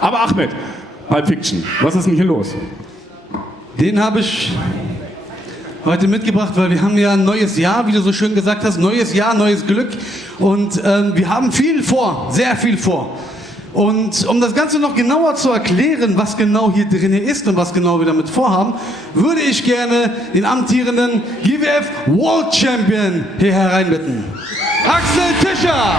Aber Ahmed, Pulp Fiction, was ist denn hier los? Den habe ich heute mitgebracht, weil wir haben ja ein neues Jahr, wie du so schön gesagt hast, neues Jahr, neues Glück und wir haben viel vor, sehr viel vor. Und um das Ganze noch genauer zu erklären, was genau hier drin ist und was genau wir damit vorhaben, würde ich gerne den amtierenden GWF World Champion hier hereinbitten. Axel Tischer!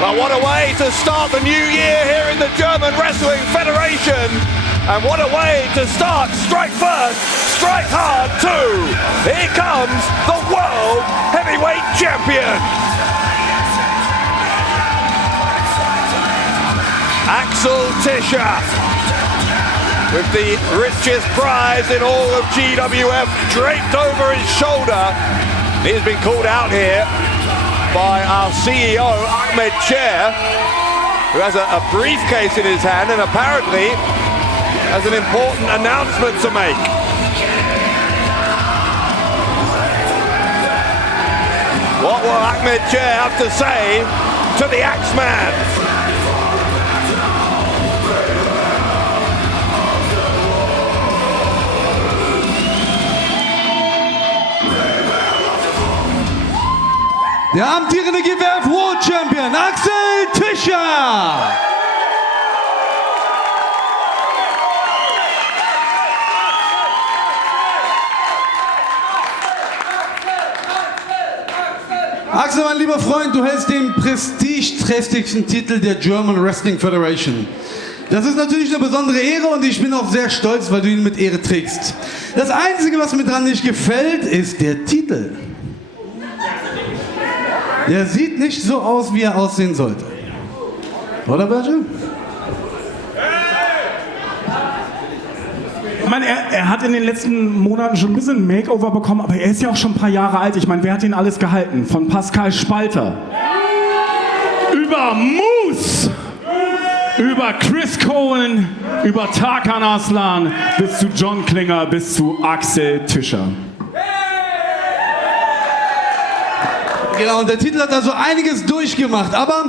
But what a way to start the new year here in the German Wrestling Federation. And what a way to start strike first, strike hard too. Here comes the World Heavyweight Champion. Axel Tischer, with the richest prize in all of GWF draped over his shoulder. He's been called out here by our CEO, Ahmed Chair, who has a briefcase in his hand and apparently has an important announcement to make. What will Ahmed Chair have to say to the Axeman? Der amtierende GWF World Champion, Axel Tischer! Axel, mein lieber Freund, du hältst den prestigeträchtigsten Titel der German Wrestling Federation. Das ist natürlich eine besondere Ehre und ich bin auch sehr stolz, weil du ihn mit Ehre trägst. Das Einzige, was mir dran nicht gefällt, ist der Titel. Der sieht nicht so aus, wie er aussehen sollte. Oder, Bradshaw? Ich meine, er hat in den letzten Monaten schon ein bisschen ein Makeover bekommen, aber er ist ja auch schon ein paar Jahre alt. Ich meine, wer hat ihn alles gehalten? Von Pascal Spalter, über Moose, über Chris Cohen, über Tarkan Aslan, bis zu John Klinger, bis zu Axel Tischer. Genau, und der Titel hat also einiges durchgemacht, aber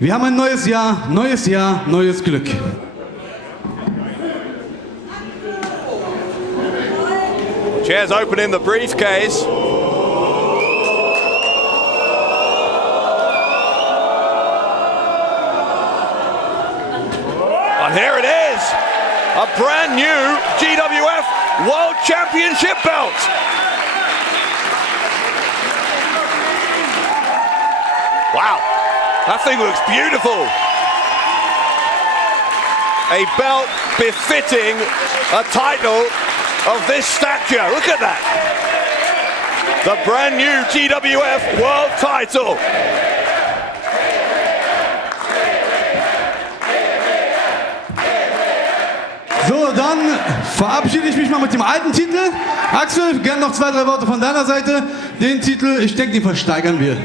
wir haben ein neues Jahr, neues Glück. Chair's opening the briefcase. And here it is, a brand new GWF World Championship belt. Wow, that thing looks beautiful. A belt befitting a title of this stature. Look at that. The brand new GWF World title. So, dann verabschiede ich mich mal mit dem alten Titel. Axel, gerne noch 2, 3 Worte von deiner Seite. Den Titel, ich denke, den versteigern wir.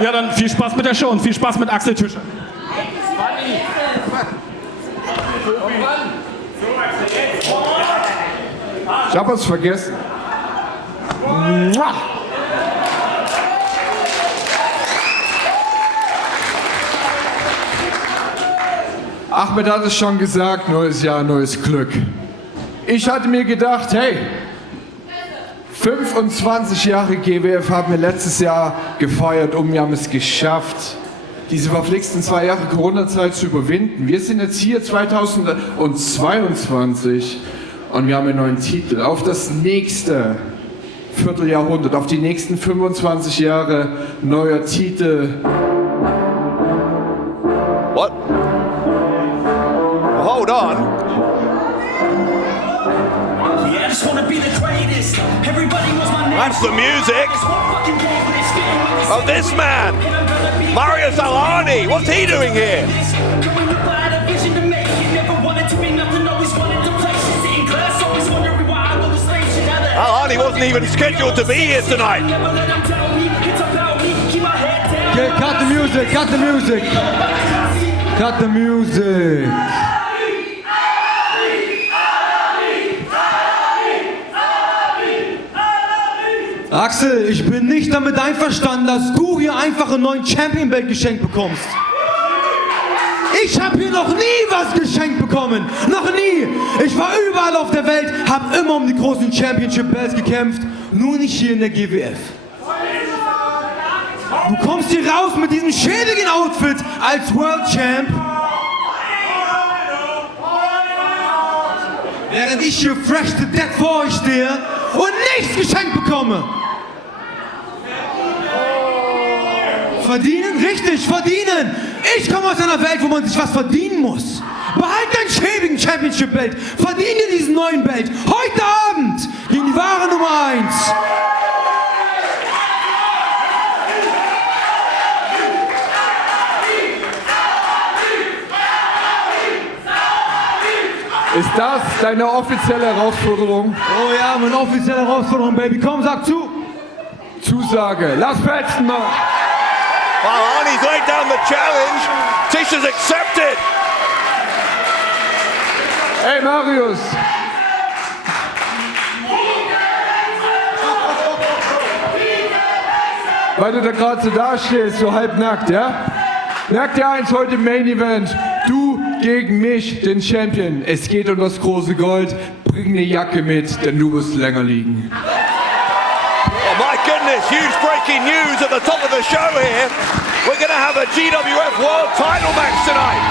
Ja, dann viel Spaß mit der Show und viel Spaß mit Axel Tischer. Ich hab was vergessen. Ahmed hat es schon gesagt, neues Jahr, neues Glück. Ich hatte mir gedacht, hey, 25 Jahre GWF haben wir letztes Jahr gefeiert und wir haben es geschafft, diese verflixten 2 Jahre Corona-Zeit zu überwinden. Wir sind jetzt hier 2022 und wir haben einen neuen Titel auf das nächste Vierteljahrhundert, auf die nächsten 25 Jahre neuer Titel. What? Hold on. That's the music of this man, Marius. What's he doing here? Al-Hani wasn't even scheduled to be here tonight. Okay, cut the music, cut the music. Cut the music. Axel, ich bin nicht nicht damit einverstanden, dass du hier einfach einen neuen Champion-Belt geschenkt bekommst. Ich habe hier noch nie was geschenkt bekommen. Noch nie. Ich war überall auf der Welt, habe immer um die großen Championship-Belts gekämpft. Nur nicht hier in der GWF. Du kommst hier raus mit diesem schäbigen Outfit als World Champ. Während ich hier fresh to death vor euch stehe und nichts geschenkt bekomme. Verdienen? Richtig, verdienen! Ich komme aus einer Welt, wo man sich was verdienen muss. Behalt deinen schäbigen Championship-Belt. Verdien dir diesen neuen Belt. Heute Abend gegen die wahre Nummer 1. Ist das deine offizielle Herausforderung? Oh ja, meine offizielle Herausforderung, Baby. Komm, sag zu. Zusage. Lass fetzen, Mann. Well, Arnie's laid down the challenge. Tischer's accepted. Hey, Marius. Weil du da gerade so dastehst, so halbnackt, ja? Merk dir eins heute im Main Event. Du gegen mich, den Champion. Es geht um das große Gold. Bring eine Jacke mit, denn du wirst länger liegen. Oh my goodness, huge breaking news at the top of the show here. We're going to have a GWF World Title match tonight.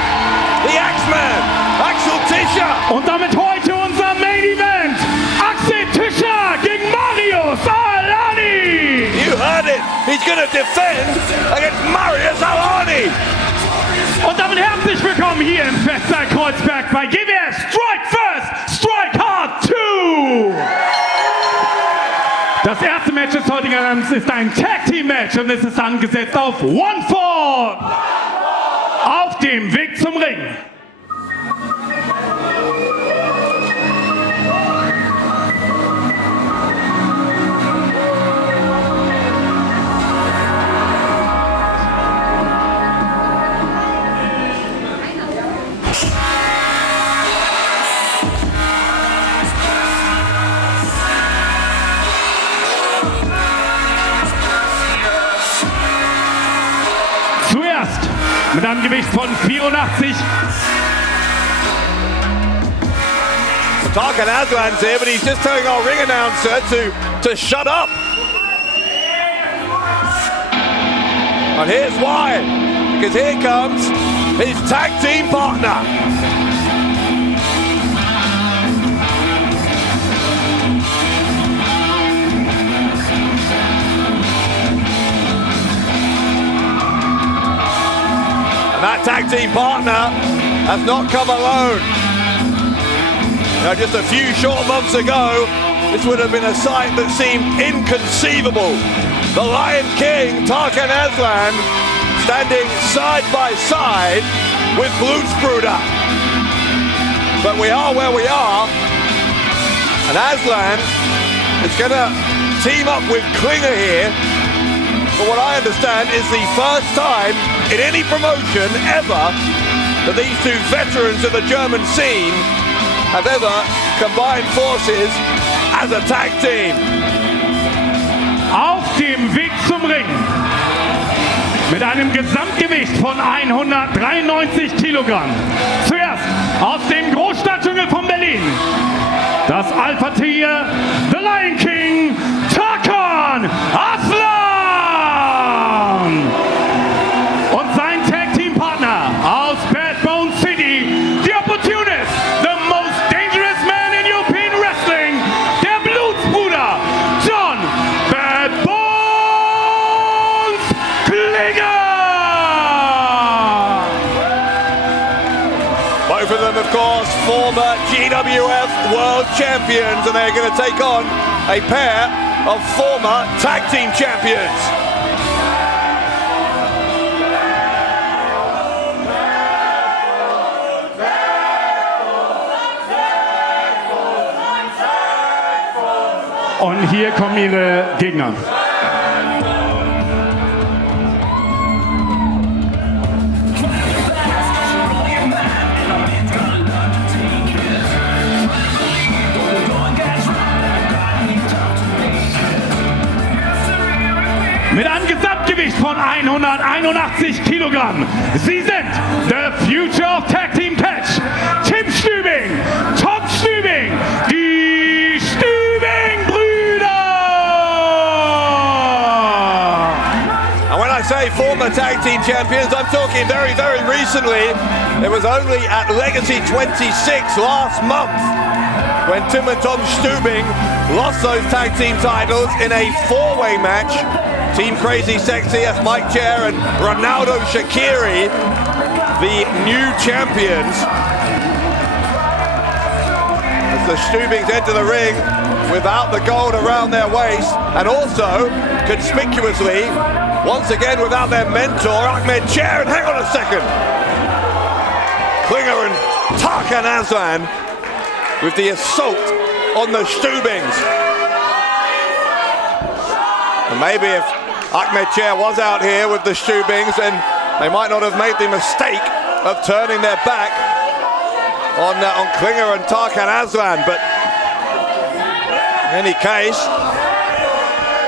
The Axman, Axel Tischer. Und damit heute unser Main Event. Axel Tischer gegen Marius Alani. You heard it. He's going to defend against Marius Alani. Und damit herzlich willkommen hier im Festsaal Kreuzberg bei GWF Strike First, Strike Hard 2. Das erste Match des heutigen Abends ist ein Tag Team Match und es ist angesetzt auf One Fall. Auf dem Weg zum Ring. Mit einem Gewicht von 84. Tarkan Aslan's here, but he's just telling our ring announcer to shut up. And here's why. Because here comes his tag team partner. That tag team partner has not come alone. Now, just a few short months ago, this would have been a sight that seemed inconceivable. The Lion King, Tarkan Aslan, standing side by side with Blutsbrüder. But we are where we are, and Aslan is going to team up with Klinger here. But what I understand is the first time in any promotion ever that these two veterans of the German scene have ever combined forces as a tag team. Auf dem Weg zum Ring mit einem Gesamtgewicht von 193 Kilogramm. Zuerst aus dem Großstadtdschungel von Berlin. Das Alpha-Tier, The Lion King, Tarkan Aslan. Und sein Tag-Team-Partner aus Bad Bone City, The Opportunist, the most dangerous man in European Wrestling, der Blutsbrüder, John Bad Bones Klinger! Both of them, of course, former GWF World Champions, and they're going to take on a pair of former Tag Team Champions. Und hier kommen ihre Gegner. 181 Kilogramm. Sie sind the future of Tag Team Catch. Tim Stübing, Tom Stübing, die Stübing-Brüder. And when I say former tag team champions, I'm talking very, very recently. It was only at Legacy 26 last month when Tim and Tom Stübing lost those tag team titles in a four-way match. Team Crazy Sexy as Mike Chair and Ronaldo Shaqiri, the new champions. As the Stübings enter the ring without the gold around their waist, and also, conspicuously, once again without their mentor, Ahmed Chair. And hang on a second. Klinger and Tarkan Aslan with the assault on the Stübings. And maybe if Ahmed Chair was out here with the Stübings, then they might not have made the mistake of turning their back on Klinger and Tarkan Aslan. But in any case,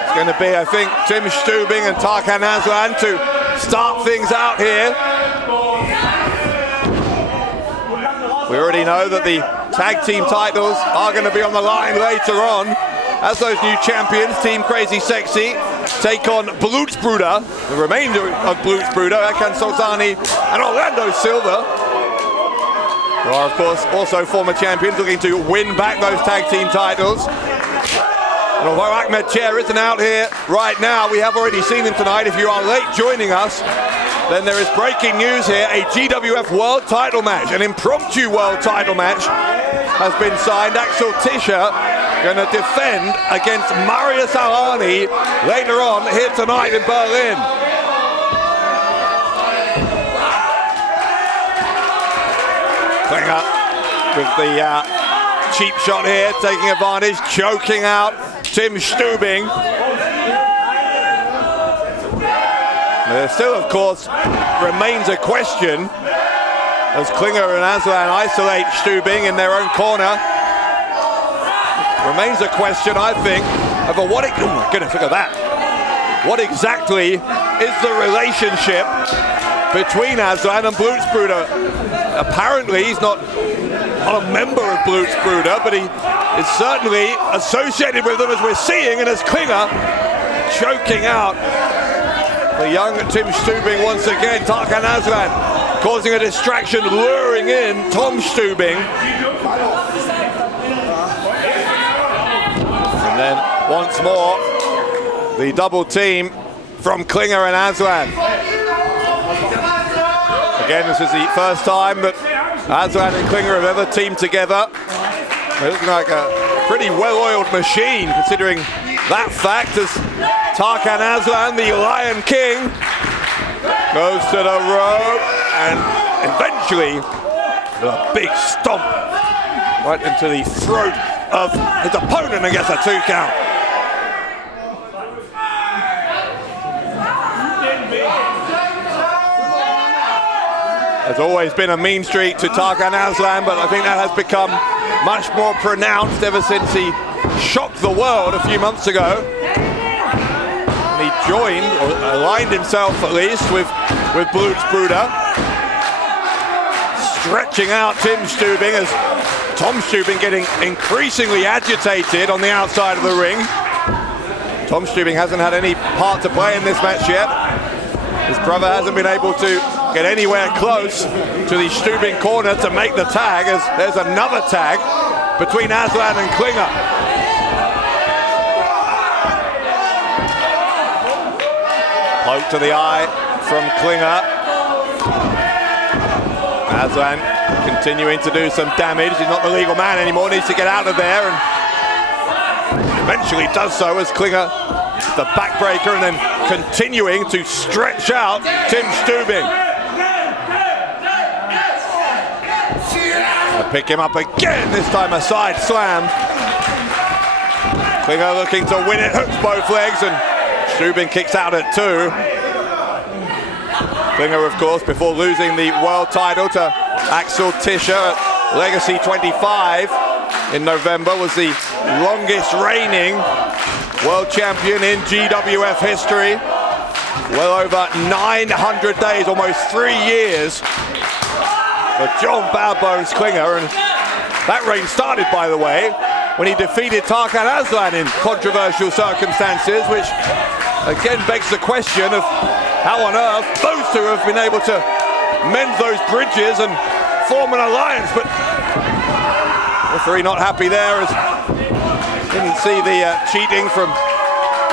it's going to be, I think, Tim Stübing and Tarkan Aslan to start things out here. We already know that the tag team titles are going to be on the line later on as those new champions, Team Crazy Sexy, take on Blutsbrüder, the remainder of Blutsbrüder, Erkan, Sulcani and Orlando Silva, who are of course also former champions looking to win back those tag team titles. And although Ahmed Chair isn't out here right now, we have already seen him tonight. If you are late joining us, then there is breaking news here. A GWF world title match, an impromptu world title match, has been signed. Axel Tischer going to defend against Marius later on here tonight in Berlin. Klinger with the cheap shot here, taking advantage, choking out Tim Stübing. There still, of course, remains a question as Klinger and Aslan isolate Stübing in their own corner. Remains a question, I think, of oh my goodness, look at that. What exactly is the relationship between Aslan and Blutsbrüder? Apparently, he's not a member of Blutsbrüder, but he is certainly associated with them, as we're seeing, and as Klinger choking out the young Tim Stübing once again. Tarkan Aslan causing a distraction, luring in Tom Stübing. And then once more, the double team from Klinger and Aslan. Again, this is the first time that Aslan and Klinger have ever teamed together. They're looking like a pretty well-oiled machine, considering that fact, as Tarkan Aslan, the Lion King, goes to the rope and eventually a big stomp right into the throat of his opponent and gets a 2 count. There's always been a mean streak to Tarkan Aslan, but I think that has become much more pronounced ever since he shocked the world a few months ago. And he joined, or aligned himself at least, with Blutsbrüder. Stretching out Tim Stübing as Tom Stübing getting increasingly agitated on the outside of the ring. Tom Stübing hasn't had any part to play in this match yet. His brother hasn't been able to get anywhere close to the Stübing corner to make the tag, as there's another tag between Aslan and Klinger. Poke to the eye from Klinger. Aslan continuing to do some damage. He's not the legal man anymore, needs to get out of there, and eventually does so as Klinger, the backbreaker, and then continuing to stretch out Tim Stübing. Pick him up again, this time a side slam. Klinger looking to win it, hooks both legs, and Stübing kicks out at 2. Klinger, of course, before losing the world title to Axel Tischer at Legacy 25 in November, was the longest reigning world champion in GWF history. Well over 900 days, almost 3 years for John Bad Bones Klinger. And that reign started, by the way, when he defeated Tarkan Aslan in controversial circumstances, which again begs the question of how on earth those two have been able to mend those bridges and form an alliance. But referee not happy there, as didn't see the cheating from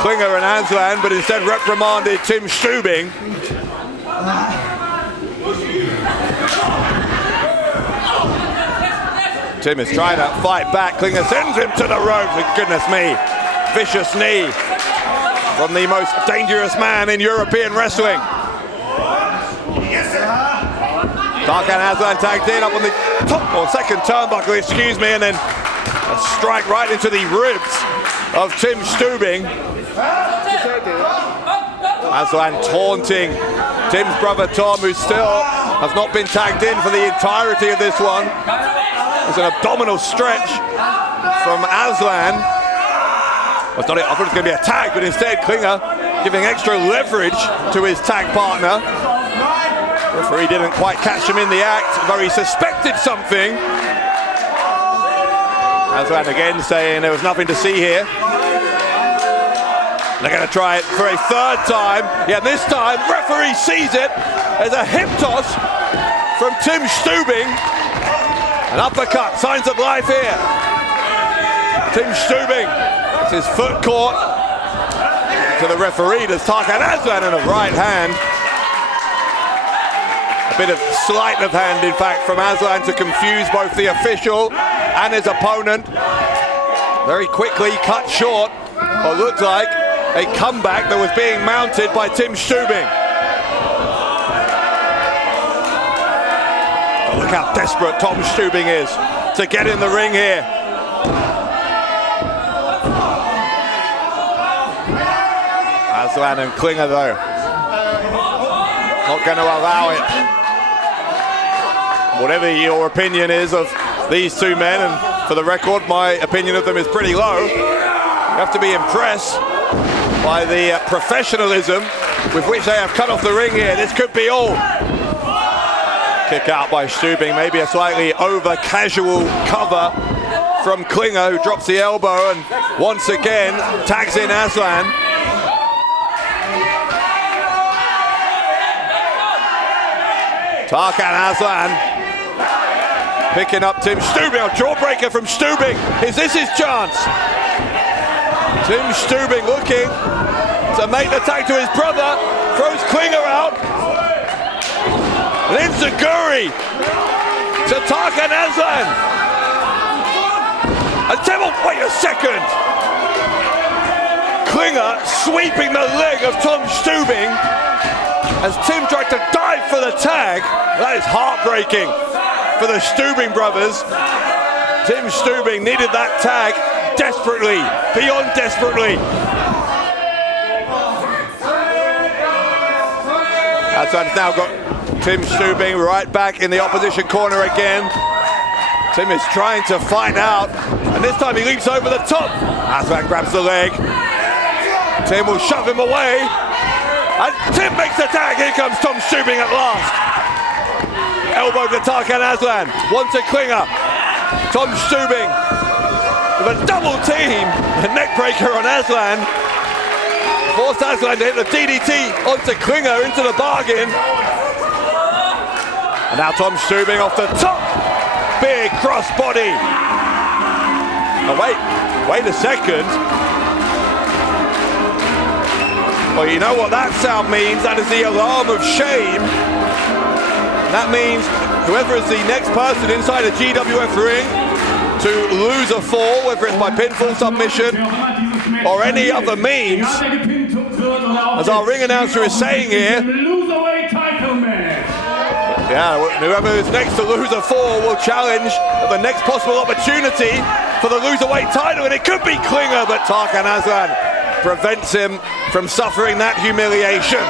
Klinger and Aslan, but instead reprimanded Tim Stübing. Tim is trying to fight back. Klinger sends him to the ropes. And goodness me, vicious knee from the most dangerous man in European wrestling. Tarkan Aslan tagged in up on the top or second turnbuckle, excuse me, and then a strike right into the ribs of Tim Stübing. Aslan taunting Tim's brother Tom, who still has not been tagged in for the entirety of this one. It's an abdominal stretch from Aslan. I thought it was going to be a tag, but instead Klinger giving extra leverage to his tag partner. Referee didn't quite catch him in the act, though he suspected something. Aslan again saying there was nothing to see here. They're going to try it for a third time. Yeah, this time referee sees it. There's a hip toss from Tim Stübing. An uppercut, signs of life here. Tim Stübing, it's his foot caught. To the referee, does Tarkan Aslan in a right hand. A bit of sleight of hand, in fact, from Aslan to confuse both the official and his opponent. Very quickly cut short what looked like a comeback that was being mounted by Tim Stübing. Look how desperate Tom Stübing is to get in the ring here. Aslan and Klinger, though, not going to allow it. Whatever your opinion is of these two men, and for the record, my opinion of them is pretty low, you have to be impressed by the professionalism with which they have cut off the ring here. This could be all. Kick out by Stübing, maybe a slightly over casual cover from Klinger, who drops the elbow and once again tags in Aslan. Tarkan Aslan picking up Tim Stübing. A jawbreaker from Stübing. Is this his chance? Tim Stübing looking to make the tag to his brother, throws Klinger out. An enziguri to Tarkan Aslan. And Tim, wait a second. Klinger sweeping the leg of Tom Stübing as Tim tried to dive for the tag. That is heartbreaking for the Stübing brothers. Tim Stübing needed that tag desperately, beyond desperately. Aslan's now got Tim Stübing right back in the opposition corner again. Tim is trying to find out, and this time he leaps over the top. Aslan grabs the leg. Tim will shove him away, and Tim makes the tag. Here comes Tom Stübing at last. Elbow to Tarkan Aslan, one to Klinger. Tom Stübing with a double team, a neck breaker on Aslan. Forced Aslan to hit the DDT onto Klinger into the bargain. And now Tom Stübing off the top. Big cross body. Oh, wait a second. Well, you know what that sound means? That is the alarm of shame. That means whoever is the next person inside a GWF ring to lose a fall, whether it's by pinfall, submission, or any other means, as our ring announcer is saying here, yeah, whoever is next to lose a fall will challenge the next possible opportunity for the loserweight title, and it could be Klinger, but Tarkan Aslan prevents him from suffering that humiliation.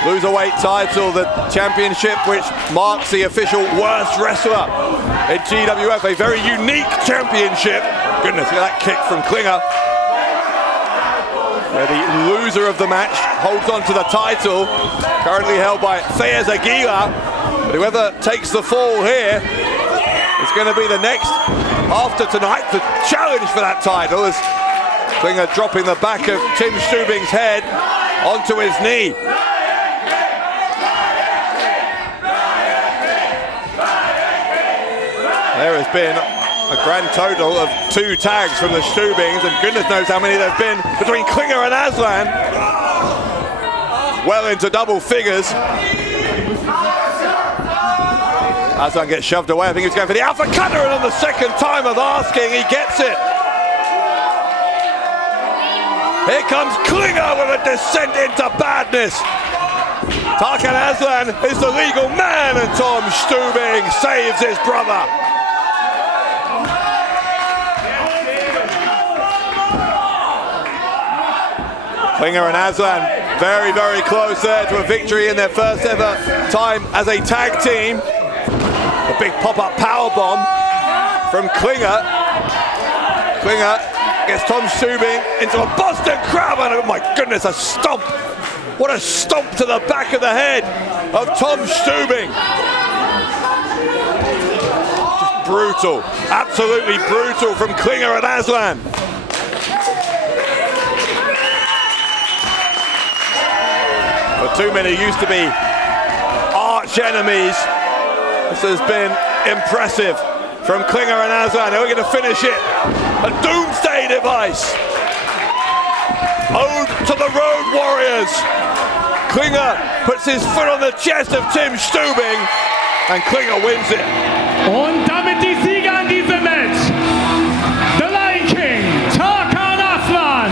Loserweight title, the championship which marks the official worst wrestler in GWF, a very unique championship. Goodness, look at that kick from Klinger. where the loser of the match holds on to the title, currently held by Thayez Aguilar. But whoever takes the fall here is going to be the next, after tonight, the challenge for that title, as Klinger dropping the back of Tim Stübing's head onto his knee. There has been a grand total of 2 tags from the Stübings, and goodness knows how many there have been between Klinger and Aslan. Well into double figures. Aslan gets shoved away. I think he's going for the alpha cutter, and on the second time of asking, he gets it. Here comes Klinger with a descent into badness. Tarkan Aslan is the legal man, and Tom Stübing saves his brother. Klinger and Aslan very, very close there to a victory in their first ever time as a tag team. A big pop-up powerbomb from Klinger. Klinger gets Tom Stübing into a Boston Crab, and oh my goodness, a stomp. What a stomp to the back of the head of Tom Stübing. Just brutal, absolutely brutal from Klinger and Aslan. But two men who used to be arch enemies, this has been impressive from Klinger and Aslan. We're going to finish it. A doomsday device. Ode to the Road Warriors. Klinger puts his foot on the chest of Tim Stübing, and Klinger wins it. Und damit die Sieger an diesem Match. The Lion King, Tarkan Aslan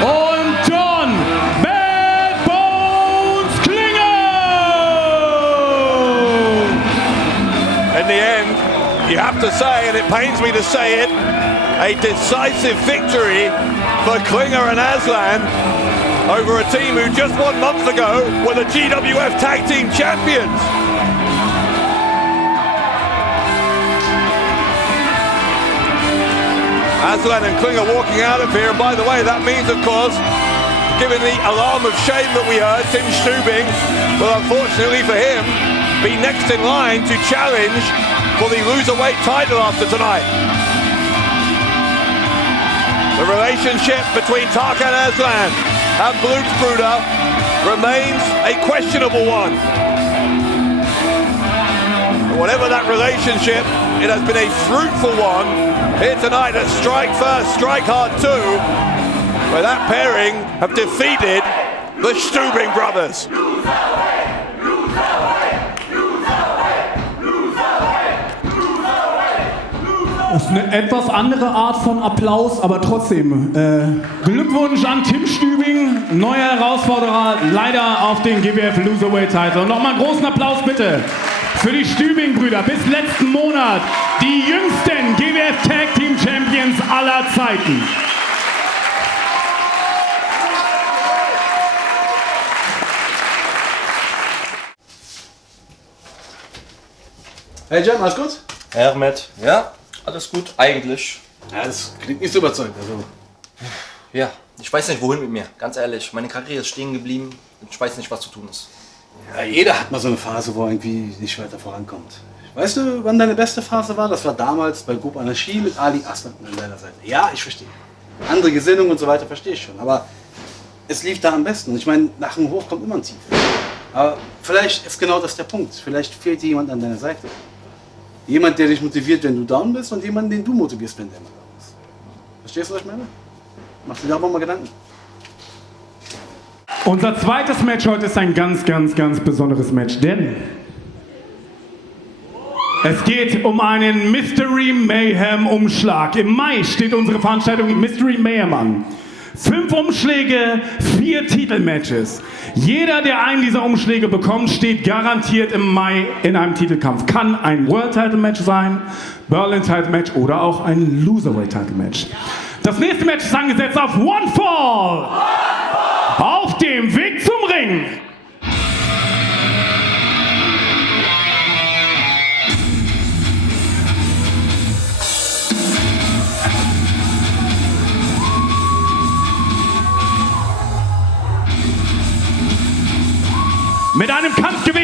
und John Bad Bones Klinger. In the end, you have to say, and it pains me to say it, a decisive victory for Klinger and Aslan over a team who just 1 month ago were the GWF Tag Team Champions. Aslan and Klinger walking out of here, and by the way, that means, of course, given the alarm of shame that we heard, Tim Stübing will, unfortunately for him, be next in line to challenge for the loserweight title after tonight. The relationship between Tarkan Aslan and Blutsbrüder remains a questionable one. But whatever that relationship, it has been a fruitful one here tonight at Strike First, Strike Hard 2, where that pairing have defeated the Stübing brothers. Das ist eine etwas andere Art von Applaus, aber trotzdem. Glückwunsch an Tim Stübing, neuer Herausforderer, leider auf den GWF Loserweight Title. Und nochmal einen großen Applaus bitte für die Stübing-Brüder. Bis letzten Monat die jüngsten GWF Tag Team Champions aller Zeiten. Hey Jan, alles gut? Hermet, ja, alles gut, eigentlich. Ja, das klingt nicht so überzeugend. Also. Ja, ich weiß nicht, wohin mit mir, ganz ehrlich. Meine Karriere ist stehen geblieben und ich weiß nicht, was zu tun ist. Ja, jeder hat mal so eine Phase, wo er irgendwie nicht weiter vorankommt. Weißt du, wann deine beste Phase war? Das war damals bei Group Anarchie mit Ali Aslan an deiner Seite. Ja, ich verstehe. Andere Gesinnung und so weiter verstehe ich schon. Aber es lief da am besten. Und ich meine, nach dem Hoch kommt immer ein Tief. Aber vielleicht ist genau das der Punkt. Vielleicht fehlt dir jemand an deiner Seite. Jemand, der dich motiviert, wenn du down bist, und jemand, den du motivierst, wenn der immer down ist. Verstehst du, was ich meine? Mach dir darüber mal Gedanken. Unser zweites Match heute ist ein ganz, ganz, ganz besonderes Match, denn es geht um einen Mystery Mayhem Umschlag. Im Mai steht unsere Veranstaltung Mystery Mayhem an. 5 Umschläge, 4 Titelmatches. Jeder, der einen dieser Umschläge bekommt, steht garantiert im Mai in einem Titelkampf. Kann ein World Title Match sein, Berlin Title Match oder auch ein Loserweight Title Match. Das nächste Match ist angesetzt auf One Fall. Auf dem Weg zum Ring.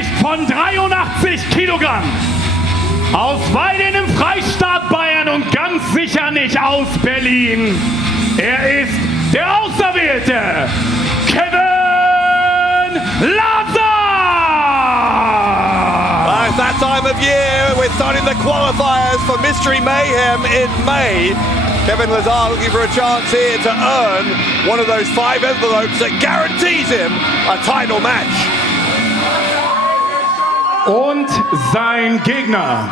Gewicht von 83 Kilogramm. Aus Weiden im Freistaat Bayern und ganz sicher nicht aus Berlin. Er ist der Auserwählte, Kevin Lazar! It's that time of year. We're starting the qualifiers for Mystery Mayhem in May. Kevin Lazar looking for a chance here to earn one of those 5 envelopes that guarantees him a title match. Und sein Gegner.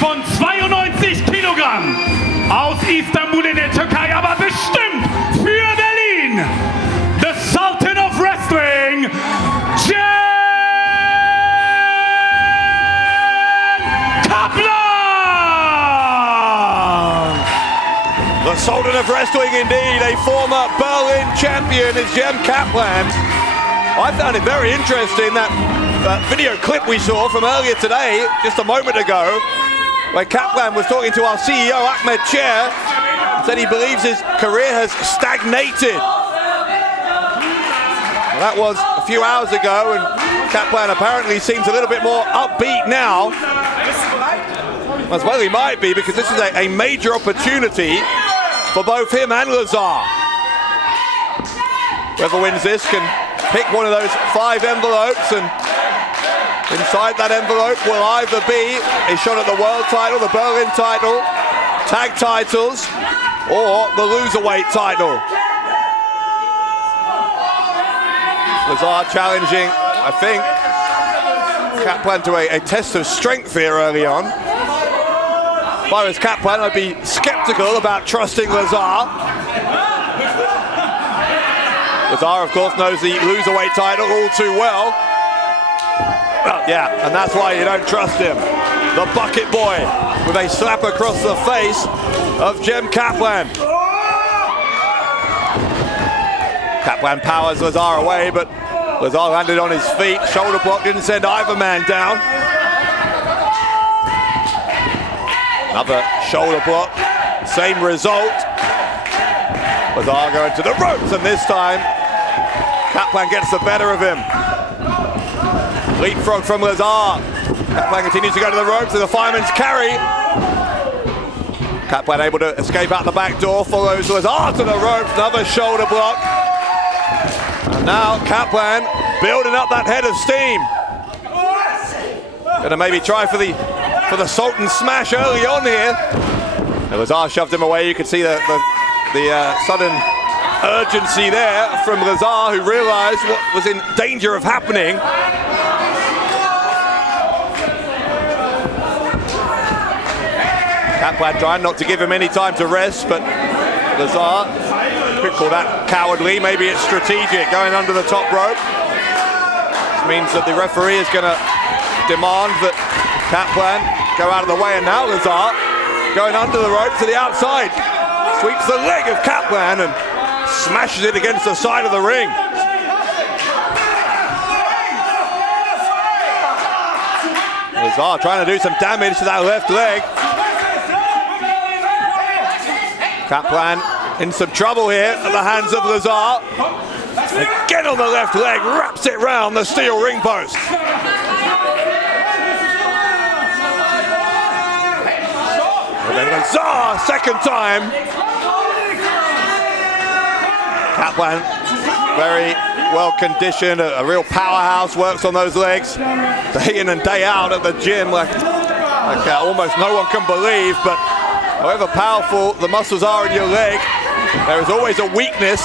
Von 92 Kilogramm aus Istanbul in der Türkei, aber bestimmt für Berlin. The Sultan of Wrestling, Kaplan! The Sultan of Wrestling indeed, a former Berlin champion is Kaplan. I found it very interesting that video clip we saw from earlier today, just a moment ago, where Kaplan was talking to our CEO, Ahmed Chair, said he believes his career has stagnated. Well, that was a few hours ago, and Kaplan apparently seems a little bit more upbeat now. As well he might be, because this is a major opportunity for both him and Lazar. Whoever wins this can pick one of those 5 envelopes, and inside that envelope will either be a shot at the world title, the Berlin title, tag titles, or the loserweight title. Lazar challenging, I think, Kaplan to a test of strength here early on. If I was Kaplan, I'd be skeptical about trusting Lazar. Lazar, of course, knows the loserweight title all too well. Yeah, and that's why you don't trust him. The bucket boy with a slap across the face of Kaplan. Kaplan powers Lazar away, but Lazar landed on his feet. Shoulder block didn't send either man down. Another shoulder block, same result. Lazar going to the ropes, and this time Kaplan gets the better of him. Leapfrog from Lazar. Kaplan continues to go to the ropes with the fireman's carry. Kaplan able to escape out the back door, follows Lazar to the ropes, another shoulder block. And now Kaplan building up that head of steam. Gonna maybe try for the Sultan smash early on here. And Lazar shoved him away. You could see the sudden urgency there from Lazar, who realized what was in danger of happening. Kaplan trying not to give him any time to rest, but Lazar could call that cowardly. Maybe it's strategic, going under the top rope. This means that the referee is going to demand that Kaplan go out of the way, and now Lazar going under the rope to the outside. Sweeps the leg of Kaplan and smashes it against the side of the ring. Lazar trying to do some damage to that left leg. Kaplan in some trouble here at the hands of Lazar. Again on the left leg, wraps it round the steel ring post. And then Lazar, second time. Kaplan, very well conditioned, a real powerhouse, works on those legs day in and day out at the gym like almost no one can believe, but however powerful the muscles are in your leg, there is always a weakness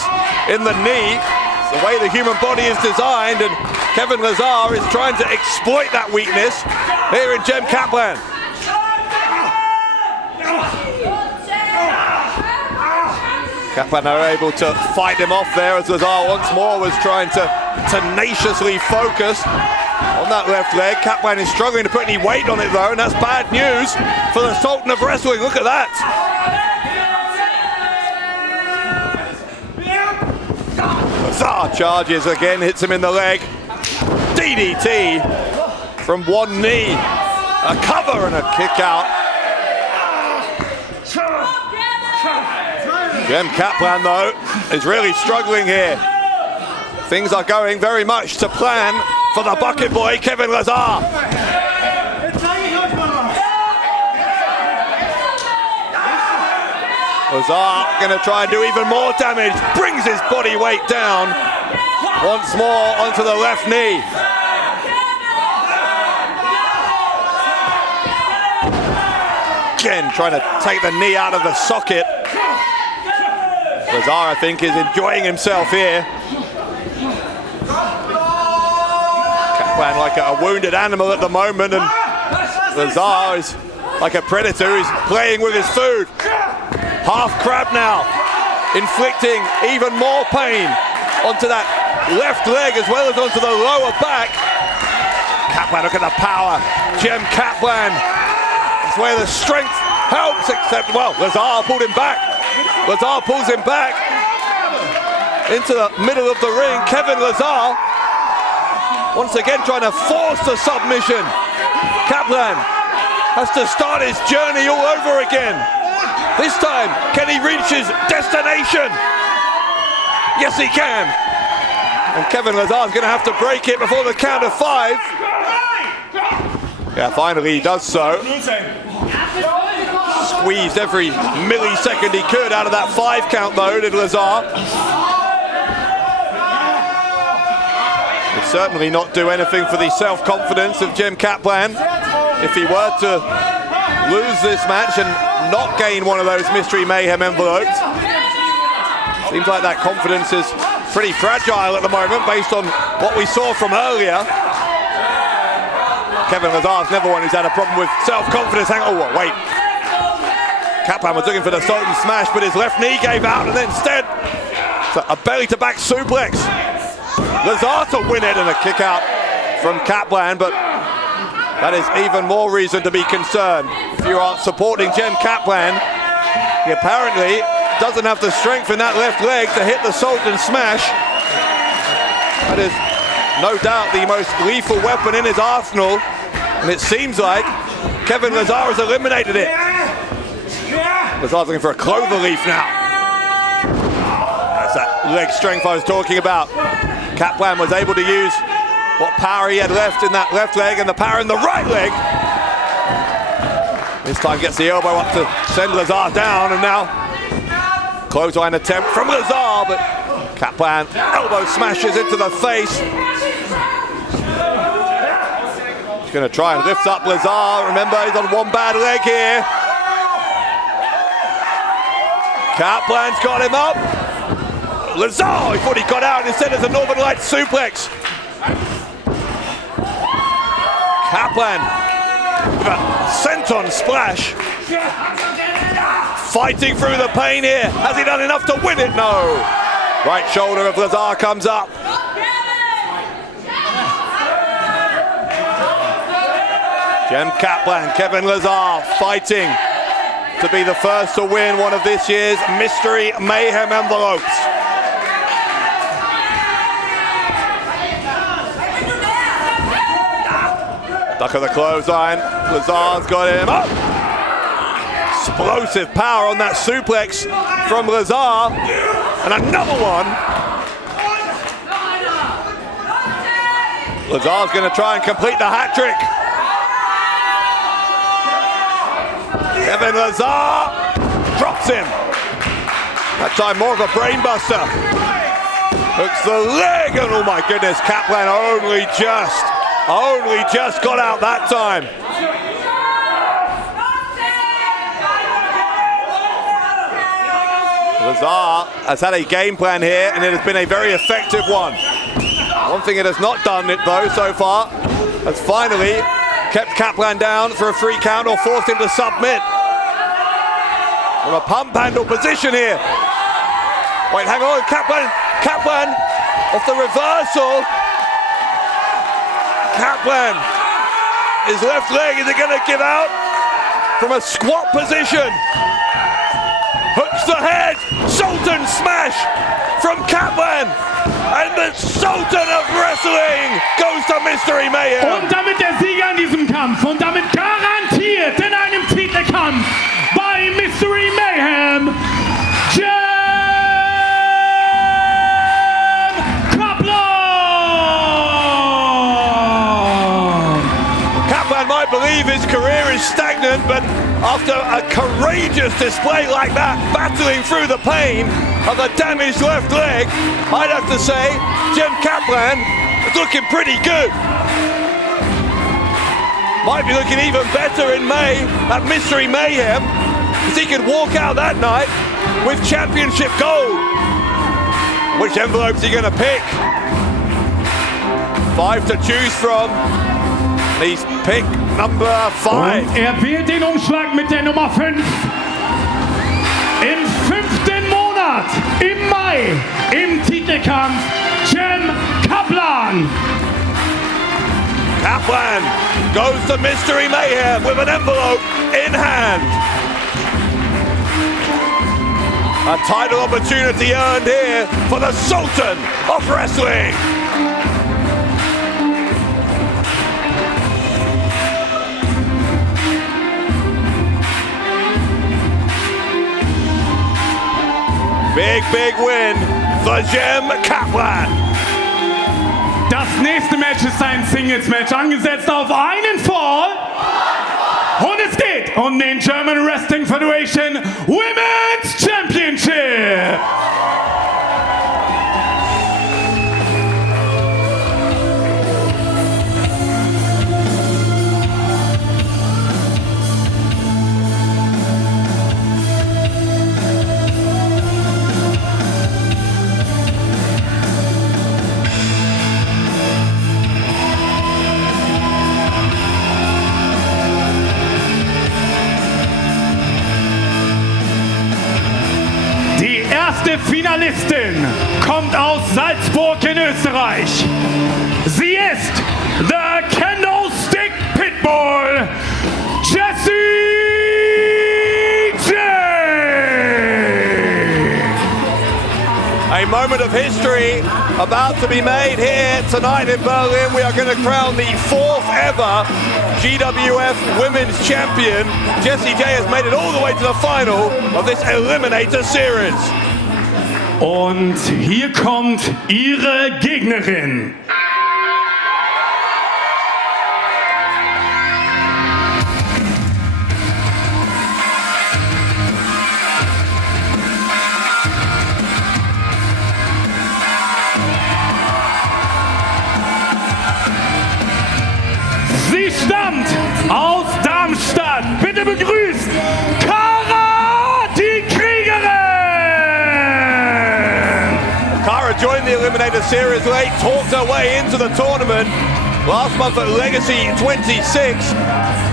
in the knee. It's the way the human body is designed, and Kevin Lazar is trying to exploit that weakness here in Kaplan. Kaplan are able to fight him off there as Lazar once more was trying to tenaciously focus on that left leg. Kaplan is struggling to put any weight on it though, and that's bad news for the Sultan of Wrestling. Look at that. Lazar charges again, hits him in the leg. DDT from one knee. A cover and a kick out. Jem Kaplan though is really struggling here. Things are going very much to plan for the bucket boy, Kevin Lazar. Lazar gonna try and do even more damage, brings his body weight down once more onto the left knee. Again, trying to take the knee out of the socket. Lazar, I think, is enjoying himself here. Kaplan like a wounded animal at the moment, and Lazar is like a predator who's playing with his food. Half crab now, inflicting even more pain onto that left leg as well as onto the lower back. Kaplan, look at the power. Jem Kaplan, that's where the strength helps, except, well, Lazar pulled him back. Lazar pulls him back into the middle of the ring. Kevin Lazar once again trying to force the submission. Kaplan has to start his journey all over again. This time, can he reach his destination? Yes, he can. And Kevin Lazar is going to have to break it before the count of 5. Yeah, finally he does so. Squeezed every millisecond he could out of that 5 count though, did Lazar. Would certainly not do anything for the self-confidence of Jem Kaplan if he were to lose this match and not gain one of those mystery mayhem envelopes. Seems like that confidence is pretty fragile at the moment based on what we saw from earlier. Kevin Lazar's never one who's had a problem with self-confidence. Oh, wait. Kaplan was looking for the Sultan smash, but his left knee gave out, and then instead, a belly-to-back suplex. Lazar to win it, and a kick out from Kaplan, but that is even more reason to be concerned. If you are supporting Jem Kaplan, he apparently doesn't have the strength in that left leg to hit the Sultan smash. That is no doubt the most lethal weapon in his arsenal, and it seems like Kevin Lazar has eliminated it. Lazar's looking for a clover leaf now. That's that leg strength I was talking about. Kaplan was able to use what power he had left in that left leg and the power in the right leg. This time gets the elbow up to send Lazar down, and now clothesline attempt from Lazar, but Kaplan elbow smashes into the face. He's going to try and lift up Lazar. Remember, he's on one bad leg here. Kaplan's got him up. Lazar, he thought he got out, instead it's a Northern Lights suplex. Kaplan with a senton splash. Fighting through the pain here. Has he done enough to win it? No. Right shoulder of Lazar comes up. Jem Kaplan, Kevin Lazar fighting to be the first to win one of this year's Mystery Mayhem envelopes. Duck of the clothesline. Lazar's got him up. Explosive power on that suplex from Lazar. And another one. Lazar's going to try and complete the hat trick. Kevin Lazar drops him. That time more of a brain buster. Hooks the leg, and oh my goodness, Kaplan only just got out that time. Lazar has had a game plan here, and it has been a very effective one. One thing it has not done it though so far has finally kept Kaplan down for a 3 count or forced him to submit. From a pump handle position here. Wait, hang on, Kaplan off the reversal. Kaplan, his left leg, is it going to give out? From a squat position. Hooks the head, Sultan smash from Kaplan. And the Sultan of Wrestling goes to Mystery Mayhem. Und damit der Sieger in diesem Kampf und damit garantiert in einem Titelkampf bei Mystery Mayhem, Kaplan might believe his career is stagnant, but after a courageous display like that, battling through the pain of a damaged left leg, I'd have to say Jim Kaplan is looking pretty good. Might be looking even better in May at Mystery Mayhem, because he could walk out that night with championship gold. Which envelope is he going to pick? 5 to choose from. He's pick number 5. Und er wählt den Umschlag mit der Nummer 5. Im 5. Monat, im Mai, im Titelkampf, Jim Kaplan. Kaplan goes to Mystery Mayhem with an envelope in hand. A title opportunity earned here for the Sultan of Wrestling. Big, big win for Jim Kaplan. Das nächste Match ist ein Singles-Match, angesetzt auf einen Fall. Und es geht um den German Wrestling Federation Women's Championship. Die Finalistin kommt aus Salzburg in Österreich. Sie ist the Candlestick Pitbull, Jessy Jay. A moment of history about to be made here tonight in Berlin. We are going to crown the 4th ever GWF Women's Champion. Jessy Jay has made it all the way to the final of this Eliminator Series. Und hier kommt ihre Gegnerin. Sie stammt aus Darmstadt. Bitte begrüßt Kara, die Kriegerin. Kara joined the Eliminator Series late, talked her way into the tournament last month at Legacy 26.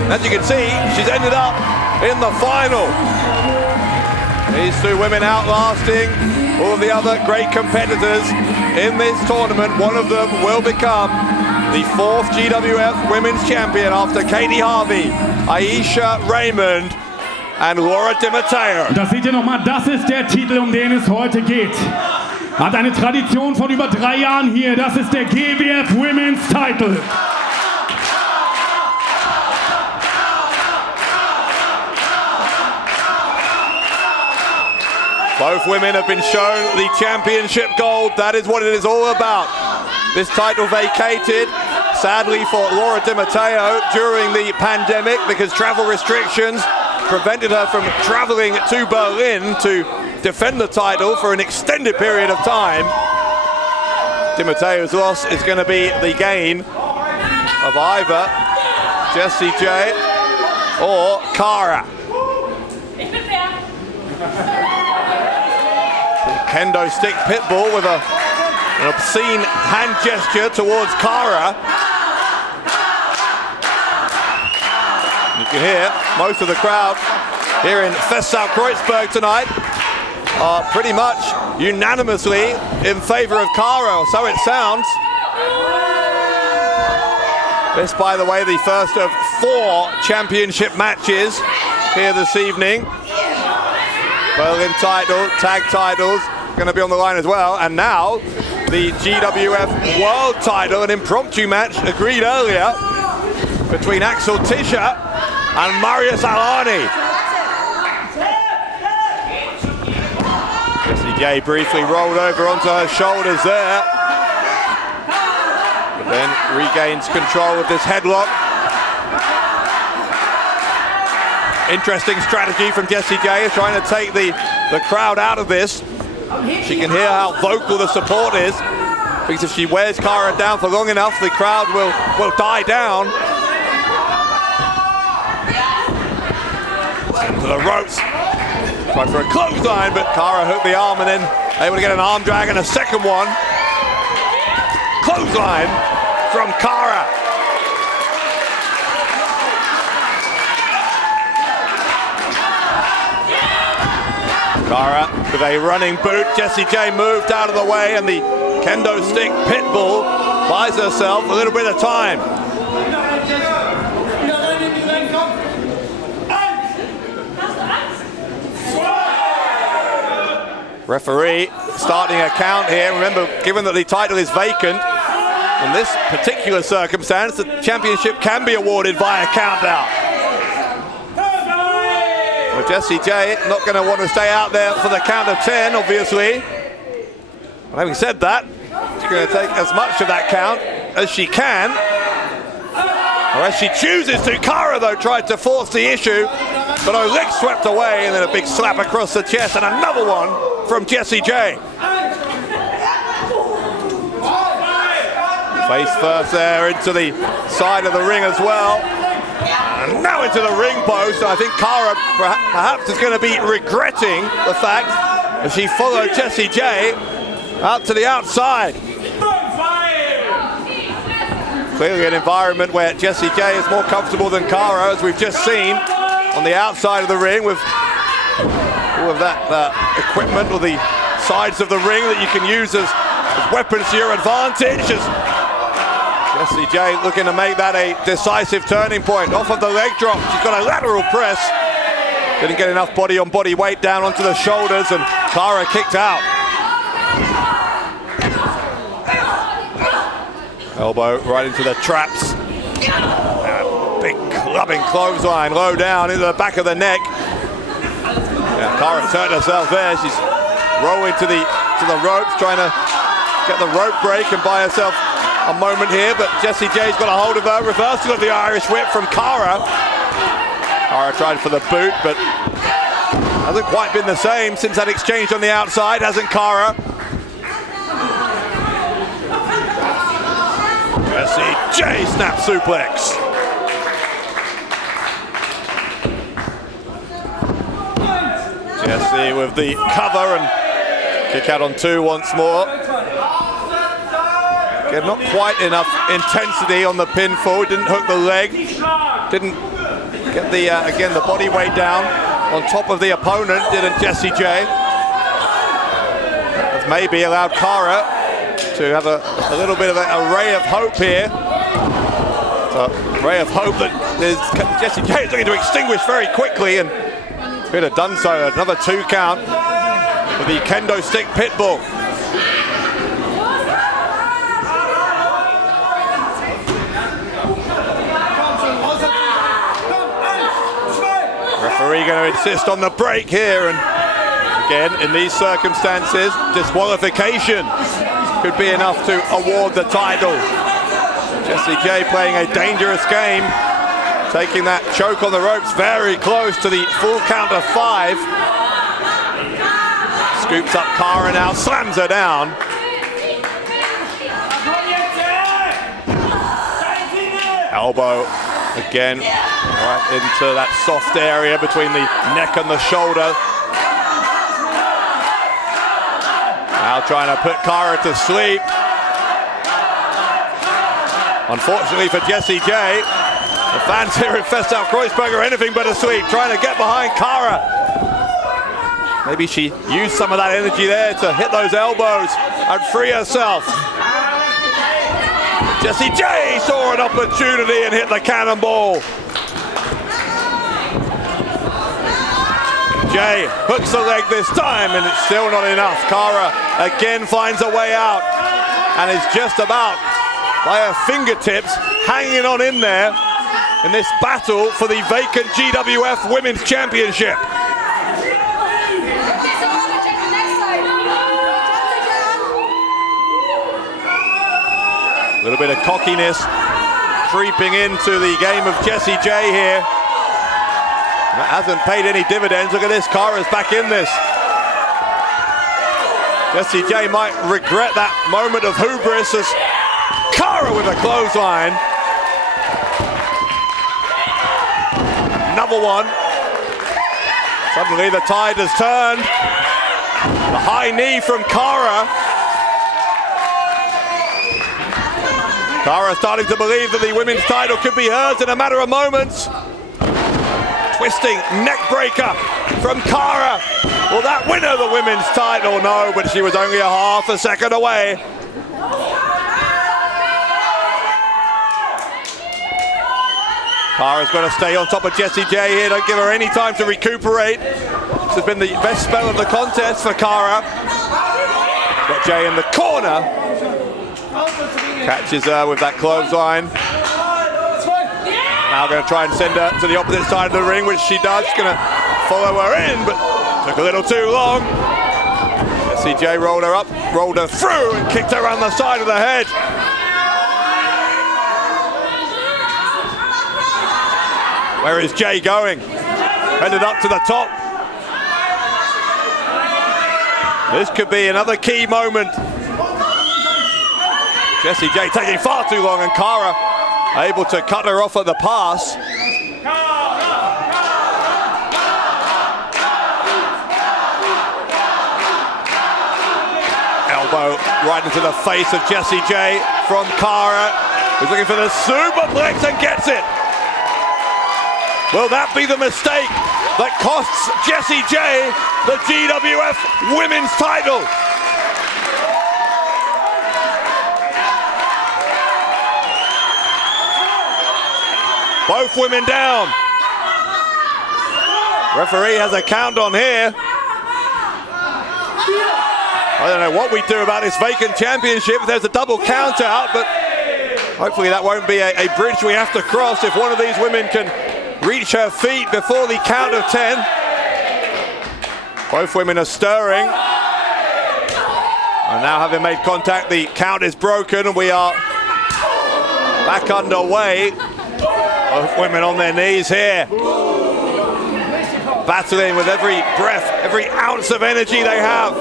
As you can see, she's ended up in the final. These two women outlasting all of the other great competitors in this tournament. One of them will become the 4th GWF Women's Champion after Katie Harvey, Aisha Raymond and Laura Di Matteo. Das seht ihr nochmal, das ist der Titel, um den es heute geht. Hat eine Tradition von über 3 Jahren hier. Das ist der GWF Women's Title. Both women have been shown the championship gold. That is what it is all about. This title vacated, sadly for Laura Di Matteo, during the pandemic because travel restrictions prevented her from traveling to Berlin to defend the title for an extended period of time. Di Matteo's loss is going to be the gain of either Jessy Jay or Kara. Kendo stick pitbull with an obscene hand gesture towards Kara. You can hear most of the crowd here in Festsaal-Kreuzberg tonight are pretty much unanimously in favor of Kara, so it sounds. This, by the way, the first of 4 championship matches here this evening. Berlin title, tag titles, going to be on the line as well. And now the GWF World title, an impromptu match agreed earlier between Axel Tischer and Marius Alani. Jessy Jay briefly rolled over onto her shoulders there, but then regains control of this headlock. Interesting strategy from Jessy Jay, trying to take the crowd out of this. She can hear how vocal the support is, because if she wears Cara down for long enough, the crowd will die down. To the ropes. Tried for a clothesline, but Cara hooked the arm and then able to get an arm drag and a second one. Clothesline from Cara. Cara with a running boot. Jessy Jay moved out of the way, and the kendo stick pitbull buys herself a little bit of time. Referee starting a count here. Remember, given that the title is vacant, in this particular circumstance, the championship can be awarded via countdown. Well, Jessy Jay not going to want to stay out there for the count of 10, obviously. But having said that, she's going to take as much of that count as she can, or as she chooses to. Cara, though, tried to force the issue, but her leg swept away, and then a big slap across the chest, and another one from Jessy Jay. Face first there into the side of the ring as well. And now into the ring post. I think Cara perhaps is going to be regretting the fact that she followed Jessy Jay out to the outside. Clearly an environment where Jessy Jay is more comfortable than Cara, as we've just seen on the outside of the ring, with all of that equipment, or the sides of the ring that you can use as weapons to your advantage. As Jessy Jay looking to make that a decisive turning point. Off of the leg drop, she's got a lateral press. Didn't get enough body on body weight down onto the shoulders, and Cara kicked out. Elbow right into the traps. Big clubbing clothesline low down into the back of the neck. Yeah, Cara turned herself there. She's rolling to the ropes, trying to get the rope break and buy herself a moment here, but Jessy Jay's got a hold of her. Reversal of the Irish whip from Cara. Cara tried for the boot, but hasn't quite been the same since that exchange on the outside, hasn't Cara? Jessy Jay snap suplex. Jessy with the cover and kick out on 2 once more. Again, not quite enough intensity on the pinfall. Didn't hook the leg. Didn't get the again the body weight down on top of the opponent. Didn't Jessy Jay? Has maybe allowed Cara to have a little bit of a ray of hope here. A ray of hope that Jessy Jay is looking to extinguish very quickly, and could have done so. Another 2 count for the kendo stick pitbull. Referee going to insist on the break here, and again, in these circumstances, disqualification could be enough to award the title. Jessy Jay playing a dangerous game, taking that choke on the ropes very close to the full count of 5. Scoops up Cara now, slams her down. Elbow again, right into that soft area between the neck and the shoulder. Now trying to put Cara to sleep. Unfortunately for Jessy Jay, the fans here at Festal Kreuzberg are anything but asleep, trying to get behind Cara. Maybe she used some of that energy there to hit those elbows and free herself. Jessy Jay saw an opportunity and hit the cannonball. Jay hooks the leg this time and it's still not enough. Cara again finds a way out and is just about by her fingertips hanging on in there in this battle for the vacant GWF Women's Championship. A little bit of cockiness creeping into the game of Jessy Jay here. That hasn't paid any dividends. Look at this, Cara's back in this. Jessy Jay might regret that moment of hubris as Cara with a clothesline. Another one. Suddenly the tide has turned. The high knee from Cara. Cara starting to believe that the women's title could be hers in a matter of moments. Twisting neck breaker from Cara. Will that win her the women's title? No, but she was only a half a second away. Cara's got to stay on top of Jessy Jay here. Don't give her any time to recuperate. This has been the best spell of the contest for Cara. Got Jay in the corner. Catches her with that clothesline. Now going to try and send her to the opposite side of the ring, which she does. She's going to follow her in, but took a little too long. Jessy Jay rolled her up, rolled her through, and kicked her around the side of the head. Where is Jay going? Headed up to the top. This could be another key moment. Jessy Jay taking far too long, and Cara able to cut her off at the pass. Elbow right into the face of Jessy Jay from Cara, who's looking for the superplex and gets it. Will that be the mistake that costs Jessy Jay the GWF Women's title? Both women down. Referee has a count on here. I don't know what we do about this vacant championship if there's a double count out, but hopefully that won't be a bridge we have to cross if one of these women can reach her feet before the count of 10. Both women are stirring. And now having made contact, the count is broken and we are back underway. Both women on their knees here. Battling with every breath, every ounce of energy they have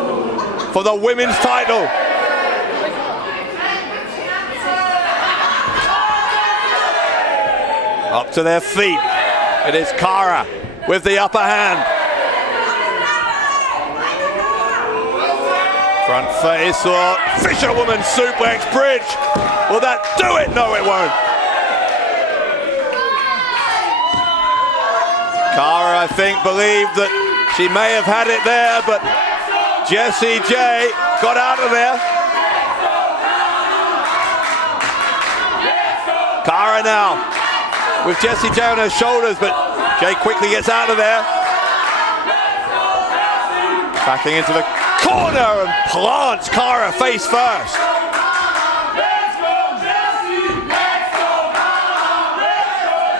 for the women's title. Up to their feet. It is Cara with the upper hand. Front face or fisherwoman suplex bridge. Will that do it? No, it won't. Cara, I think, believed that she may have had it there, but Jessy Jay got out of there. Cara now with Jessy Jay on her shoulders, but Jay quickly gets out of there. Backing into the corner and plants Cara face first.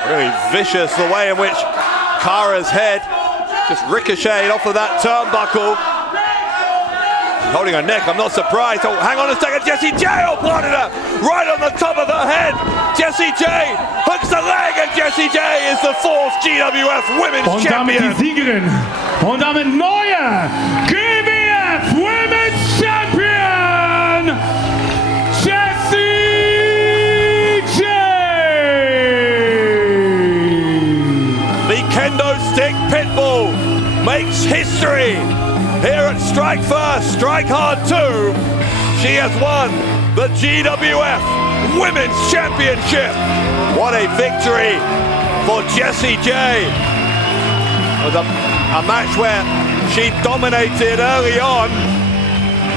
Really vicious the way in which Cara's head just ricocheted off of that turnbuckle. She's holding her neck, I'm not surprised. Oh, hang on a second, Jessy Jay planted her right on the top of her head. Jessy Jay hooks the leg and Jessy Jay is the fourth GWF Women's Champion. Und damit die Siegerin und damit neue GWF Women's Champion, Jessy The kendo stick pitbull makes history here at Strike First, Strike Hard 2. She has won the GWF Women's Championship. What a victory for Jessy Jay. It was a match where she dominated early on,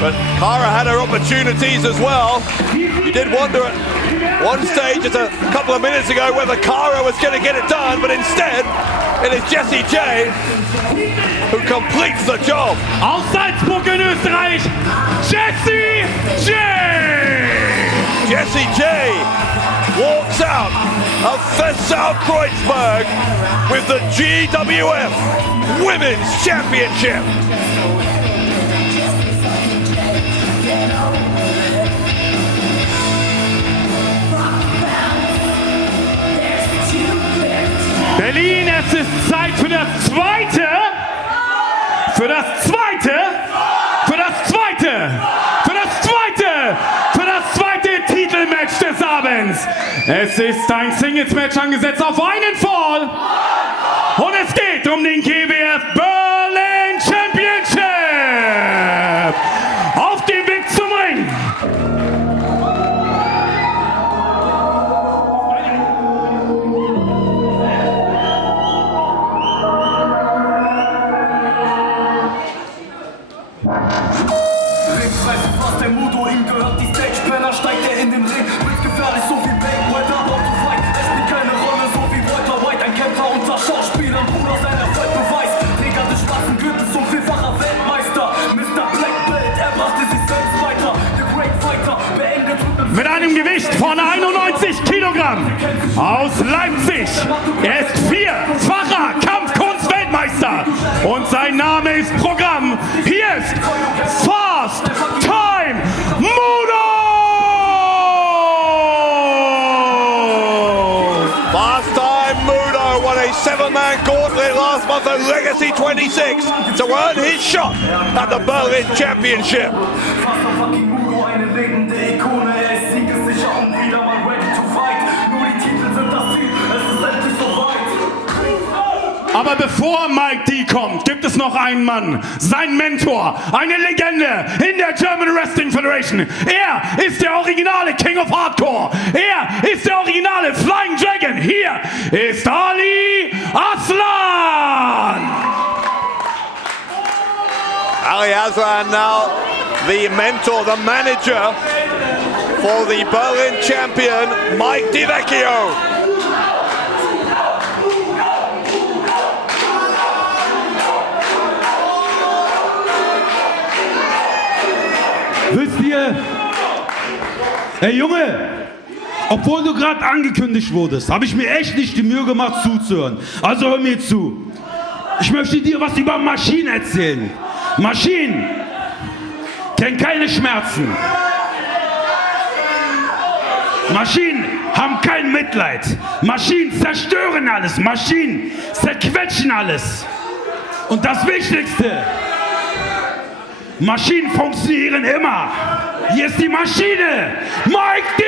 But Kara had her opportunities as well. You did wonder at one stage just a couple of minutes ago whether Kara was going to get it done, but instead it is Jessy Jay who completes the job. Aus Salzburg in Österreich, Jessy Jay! Jessy Jay walks out of Kreuzberg with the GWF Women's Championship. Berlin, es ist Zeit für das zweite Titelmatch des Abends. Es ist ein Singles-Match angesetzt auf einen Fall. Und es geht um den GWF Berlin Championship. Auf dem Weg zum Ring. Der Moodo, ihm gehört die Stage, Banner steigt er in den Ring, wird gefährlich, so wie Mayweather, about to fight, es spielt keine Rolle, so wie Walter White, ein Kämpfer unter Schauspielern, Bruder, sein Erfolg beweist, Träger des schwarzen Gürtels und vielfacher Weltmeister, Mr. Black Belt, er brachte sich selbst weiter, The Great Fighter, beendet mit einem Gewicht von 91 Kilogramm aus Leipzig. Er ist vierfacher Kampfkunst-Weltmeister und sein Name ist Programm. Hier ist Fast Time Moodo! Fast Time Moodo won a 7-man gauntlet last month at Legacy 26 to earn his shot at the Berlin Championship. eine lebende Ikone, er ist siegessicher und wieder mal ready to fight. Nur die Titel sind das Ziel, es ist endlich soweit. Aber bevor Mike D kommt, gibt es noch einen Mann, sein Mentor, eine Legende in der German Wrestling Federation. Er ist der originale King of Hardcore. Er ist der originale Flying Dragon. Hier ist Ali Aslan. Ali Aslan now the mentor, the manager for the Berlin champion, Mike Vecchio. Wisst ihr, ey Junge, obwohl du gerade angekündigt wurdest, habe ich mir echt nicht die Mühe gemacht zuzuhören. Also hör mir zu. Ich möchte dir was über Maschinen erzählen. Maschinen kennen keine Schmerzen. Maschinen haben kein Mitleid. Maschinen zerstören alles. Maschinen zerquetschen alles. Und das Wichtigste: Maschinen funktionieren immer. Hier ist die Maschine. Mike D!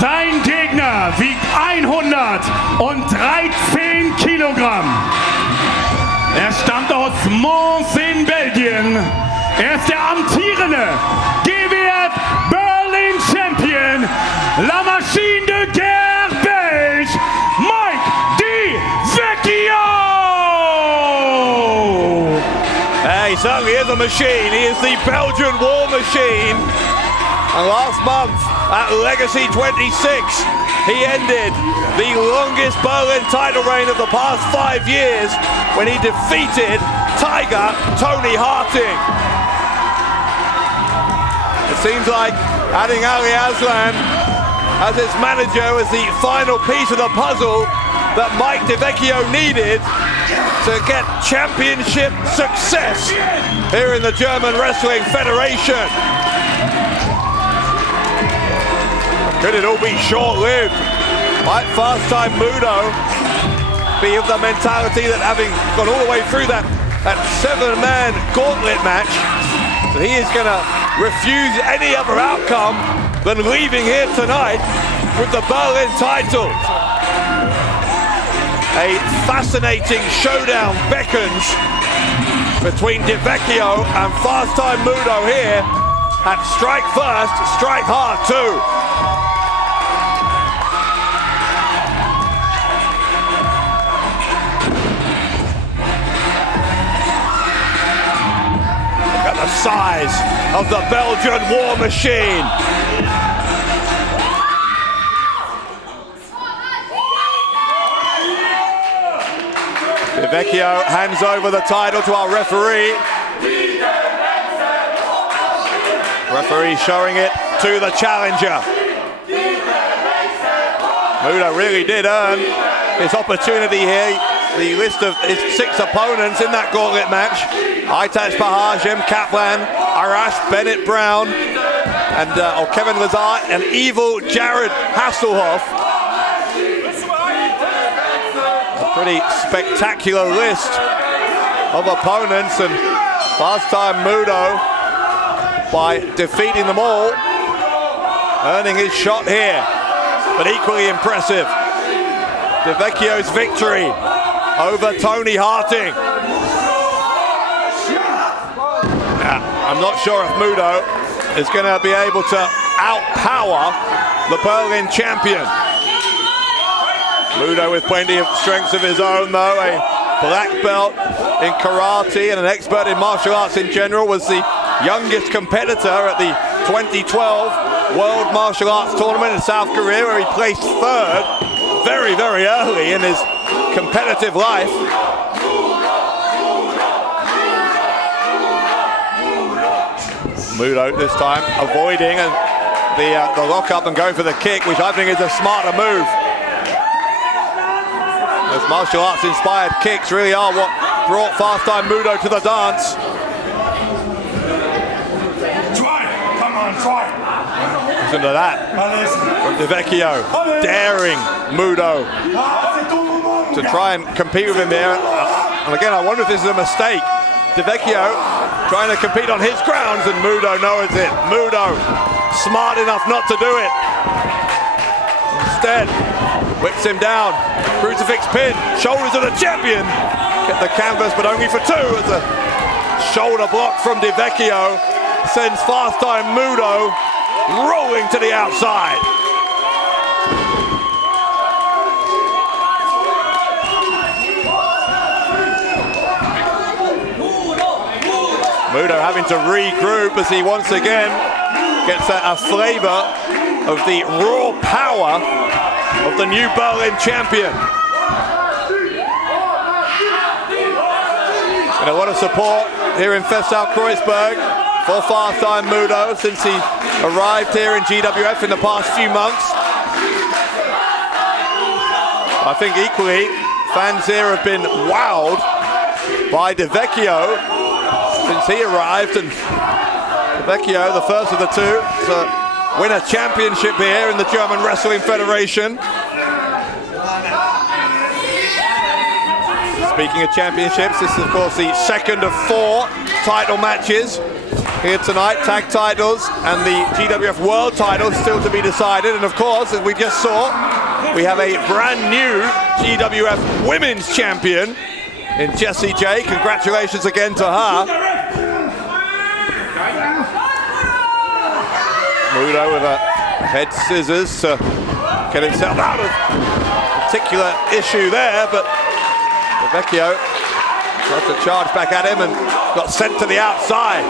Sein Gegner wiegt 113 Kilogramm. Er stammt aus Mons in Belgien. Er ist der amtierende GWF Berlin Champion, La Machine de Guerre Belge, Mike D. Vecchio! He certainly is a machine. He is the Belgian war machine. And last month at Legacy 26, he ended the longest Berlin title reign of the past 5 years when he defeated Tiger Toni Harting. It seems like adding Ali Aslan as its manager was the final piece of the puzzle that Mike Vecchio needed to get championship success here in the German Wrestling Federation. Could it all be short-lived? Might Fast Time Moodo be of the mentality that having gone all the way through that 7-man gauntlet match, that he is going to refuse any other outcome than leaving here tonight with the Berlin title. A fascinating showdown beckons between Vecchio and Fast Time Moodo here. And strike first, strike hard too. Look at the size of the Belgian war machine. Vecchio hands over the title to our referee. Referee showing it to the challenger. Moodo really did earn his opportunity here. The list of his 6 opponents in that gauntlet match: Aytac, Bahar, Kaplan, Arash, Bennett Brown, and Kevin Lazar, and evil Jared Hasselhoff. Pretty spectacular list of opponents, and Fast Time Moodo, by defeating them all, earning his shot here. But equally impressive, Vecchio's victory over Toni Harting. Now, I'm not sure if Moodo is going to be able to outpower the Berlin champion. Moodo with plenty of strengths of his own though, a black belt in karate and an expert in martial arts in general, was the youngest competitor at the 2012 World Martial Arts Tournament in South Korea, where he placed 3rd very, very early in his competitive life. Moodo this time avoiding the lockup and going for the kick, which I think is a smarter move. Those martial arts inspired kicks really are what brought Fast Time Moodo to the dance. Try! Come on, try! Listen to that. From Vecchio daring Moodo to try and compete with him there. And again, I wonder if this is a mistake. Vecchio trying to compete on his grounds, and Moodo knows it. Moodo smart enough not to do it. Instead, whips him down. Crucifix pin, shoulders of the champion. Get the canvas, but only for 2, as a shoulder block from Vecchio sends Fast Time Moodo rolling to the outside. Moodo having to regroup as he once again gets a flavor of the raw power of the new Berlin champion. And a lot of support here in Festsaal-Kreuzberg for Fast Time Moodo since he arrived here in GWF in the past few months. I think equally, fans here have been wowed by Vecchio since he arrived, and Vecchio, the first of the 2, to win a championship here in the German Wrestling Federation. Speaking of championships, this is of course the 2nd of 4 title matches here tonight, tag titles and the GWF World title still to be decided. And of course, as we just saw, we have a brand new GWF Women's Champion in Jessy Jay. Congratulations again to her. Moodo with a head scissors to get himself out of a particular issue there, but Vecchio tried to charge back at him and got sent to the outside.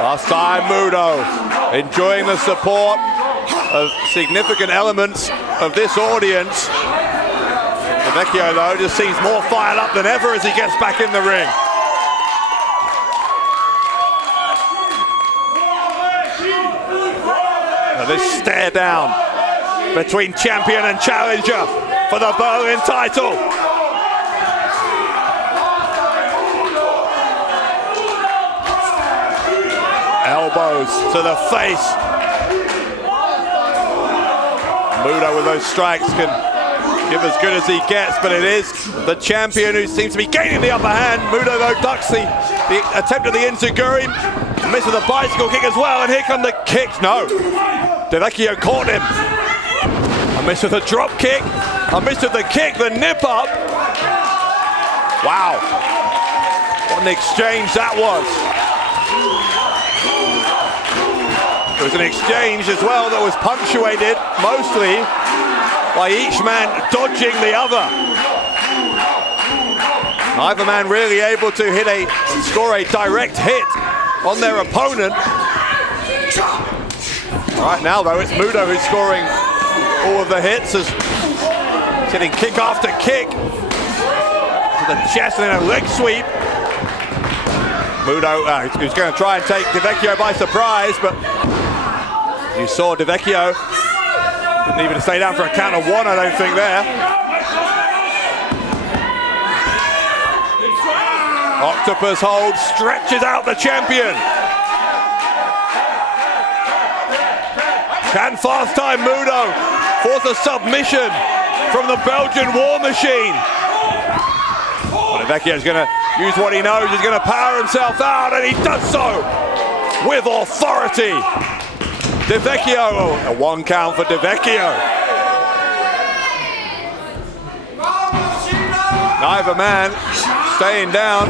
Last time Moodo enjoying the support of significant elements of this audience. Vecchio though just seems more fired up than ever as he gets back in the ring. This stare down between champion and challenger for the Berlin title. Elbows to the face. Moodo with those strikes can give as good as he gets, but it is the champion who seems to be gaining the upper hand. Moodo though ducks the attempt at the enziguri, misses the bicycle kick as well, and here come the kicks. No. Vecchio caught him. A miss with a drop kick. A miss with the kick, the nip up. Wow. What an exchange that was. It was an exchange as well that was punctuated mostly by each man dodging the other. Neither man really able to score a direct hit on their opponent. Right now though, it's Moodo who's scoring all of the hits, as hitting kick after kick to the chest and then a leg sweep. Moodo, who's going to try and take Vecchio by surprise, but you saw Vecchio didn't even stay down for a count of one, I don't think there. Octopus hold, stretches out the champion. Can fast time Moodo force a submission from the Belgian War Machine? Well, Vecchio's going to use what he knows, he's going to power himself out, and he does so with authority. Vecchio, a one count for Vecchio. Neither man staying down.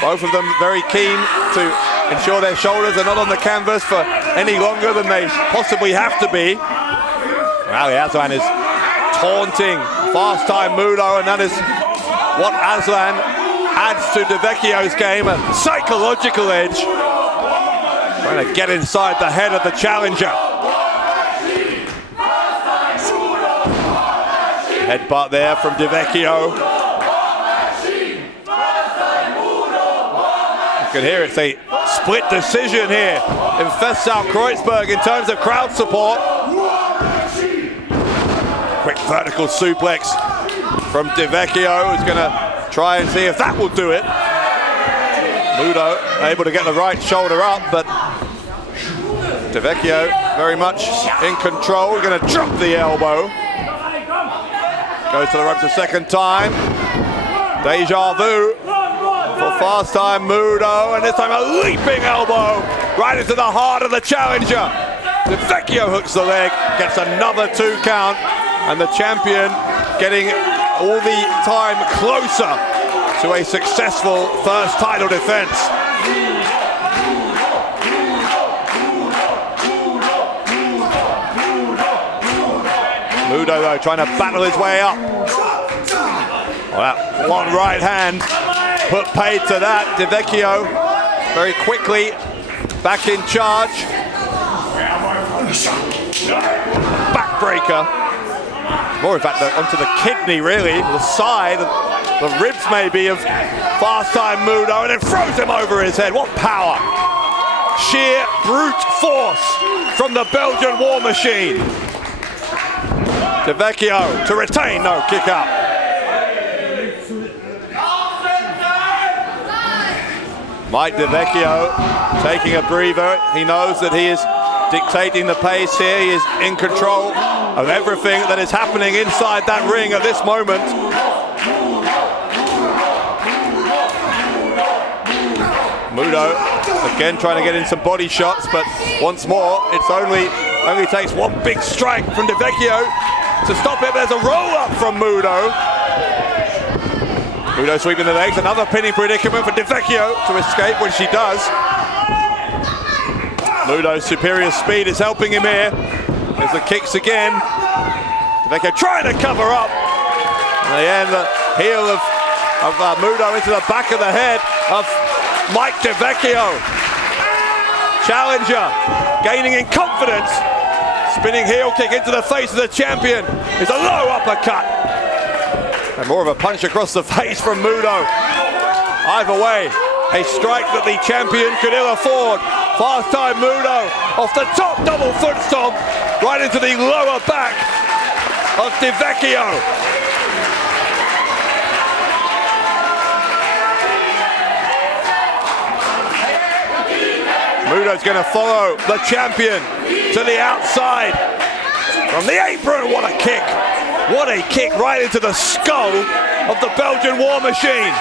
Both of them very keen to ensure their shoulders are not on the canvas for any longer than they possibly have to be. Well, Aslan is taunting fast time Moodo, and that is what Aslan adds to Vecchio's game, a psychological edge. Trying to get inside the head of the challenger. Headbutt there from Vecchio. You can hear it's a split decision here in Festsaal-Kreuzberg in terms of crowd support. Quick vertical suplex from Vecchio, who's going to try and see if that will do it. Moodo able to get the right shoulder up, but Vecchio very much in control. Going to drop the elbow. Goes to the ropes a second time. Deja vu for fast time Moodo, and this time a leaping elbow right into the heart of the challenger. Vecchio hooks the leg, gets another 2 count, and the champion getting all the time closer to a successful first title defense. Moodo though trying to battle his way up. Well, that one right hand put paid to that. Vecchio very quickly back in charge. Backbreaker. More in fact onto the kidney really, the side, the ribs maybe of fast time Moodo, and then throws him over his head. What power. Sheer brute force from the Belgian War Machine. Vecchio to retain, no kick out. Mike Vecchio taking a breather. He knows that he is dictating the pace here. He is in control of everything that is happening inside that ring at this moment. Moodo again trying to get in some body shots, but once more it's only takes one big strike from Vecchio to stop it. There's a roll-up from Moodo. Moodo sweeping the legs, another pinning predicament for Vecchio to escape when she does. Moodo's superior speed is helping him here. There's the kicks again. Vecchio trying to cover up. And they end the heel of Moodo into the back of the head of Mike Vecchio. Challenger gaining in confidence. Spinning heel kick into the face of the champion. It's a low uppercut. And more of a punch across the face from Moodo. Either way, a strike that the champion could ill afford. Fast time Moodo off the top double foot stomp right into the lower back of Vecchio. Moodo's going to follow the champion to the outside. From the apron, what a kick. What a kick right into the skull of the Belgian War Machine.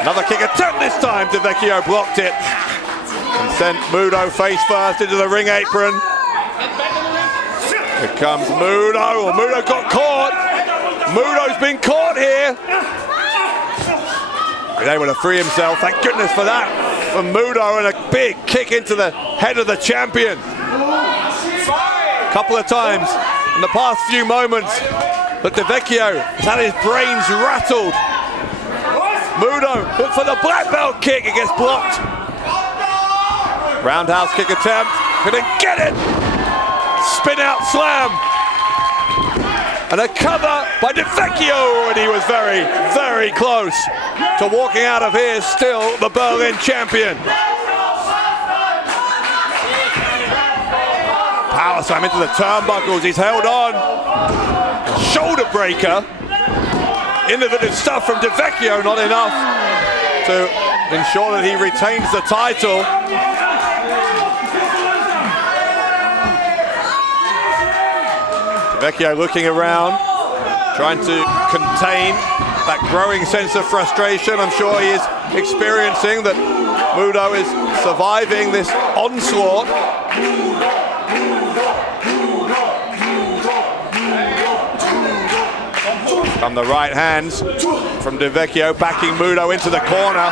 Another kick attempt this time. Vecchio blocked it. and sent Moodo face first into the ring apron. Here comes Moodo. Moodo got caught. Moodo's been caught here. Been able to free himself. Thank goodness for that from Moodo, and a big kick into the head of the champion. A couple of times in the past few moments that Vecchio has had his brains rattled. Moodo looked for the black belt kick. It gets blocked. Roundhouse kick attempt. Couldn't get it. Spin out slam. And a cover by Vecchio, and he was very, very close to walking out of here still the Berlin champion. Power slam into the turnbuckles. He's held on. Shoulder breaker. Innovative stuff from Vecchio, not enough to ensure that he retains the title. Vecchio looking around, trying to contain that growing sense of frustration. I'm sure he is experiencing that Moodo is surviving this onslaught. Come the right hands from Vecchio, backing Moodo into the corner.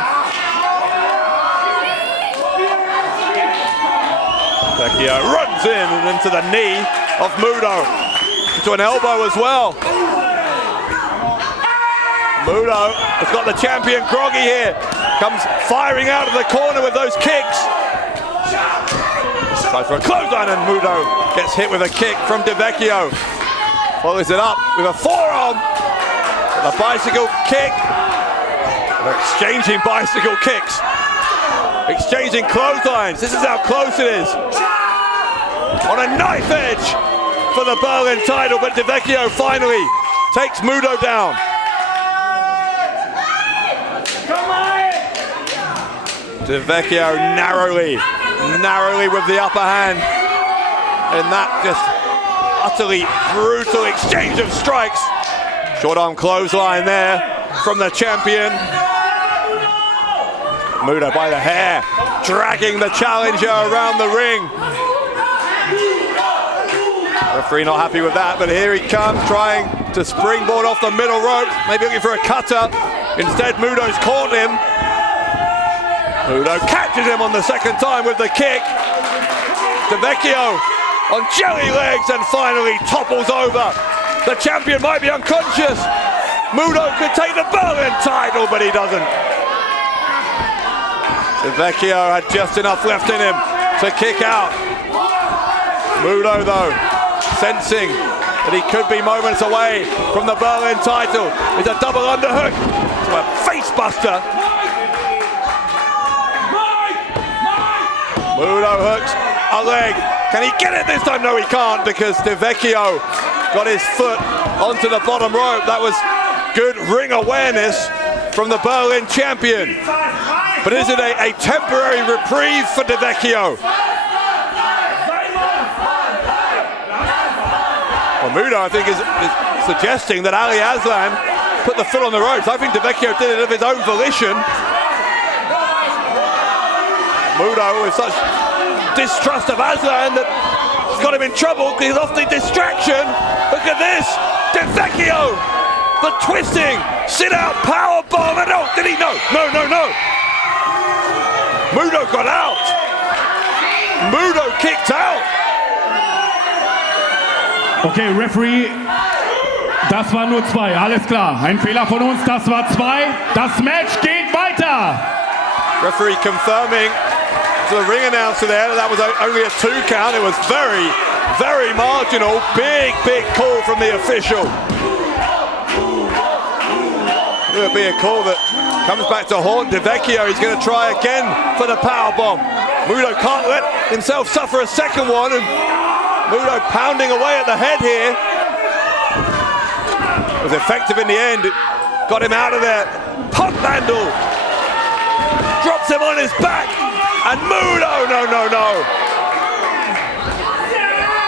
Vecchio runs in and into the knee of Moodo, into an elbow as well. Moodo has got the champion groggy here, comes firing out of the corner with those kicks. Tries for a clothesline, and Moodo gets hit with a kick from Vecchio. Follows it up with a forearm. The bicycle kick. They're exchanging bicycle kicks. Exchanging clotheslines. This is how close it is. On a knife edge for the Berlin title, but Vecchio finally takes Moodo down. Vecchio narrowly with the upper hand. And that just utterly brutal exchange of strikes. Short arm clothesline there from the champion. Moodo by the hair, dragging the challenger around the ring. Referee not happy with that, but here he comes, trying to springboard off the middle rope, maybe looking for a cutter. Instead, Moodo's caught him. Moodo catches him on the second time with the kick. Vecchio on jelly legs and finally topples over. The champion might be unconscious. Moodo could take the Berlin title, but he doesn't. Vecchio had just enough left in him to kick out. Moodo, though, sensing that he could be moments away from the Berlin title. It's a double underhook to a face buster. Moodo hooks a leg. Can he get it this time? No, he can't, because Vecchio got his foot onto the bottom rope. That was good ring awareness from the Berlin champion. But is it a temporary reprieve for Vecchio? Well, Moodo, I think, is suggesting that Ali Aslan put the foot on the ropes. I think Vecchio did it of his own volition. Moodo with such distrust of Aslan that it's got him in trouble. He's off the distraction. Look at this. Vecchio, the twisting, sit out power bomb. And oh, did he? No. Moodo got out. Moodo kicked out. Okay, Referee, das waren nur zwei, alles klar. Ein Fehler von uns, das war zwei. Das Match geht weiter. Referee confirming to the ring announcer there that was only a 2 count. It was very, very marginal. Big call from the official. It would be a call that comes back to haunt Vecchio. He's going to try again for the powerbomb. Moodo can't let himself suffer a second one, and Moodo pounding away at the head here. It was effective in the end. It got him out of there. Pump handle. Drops him on his back. And Moodo, no.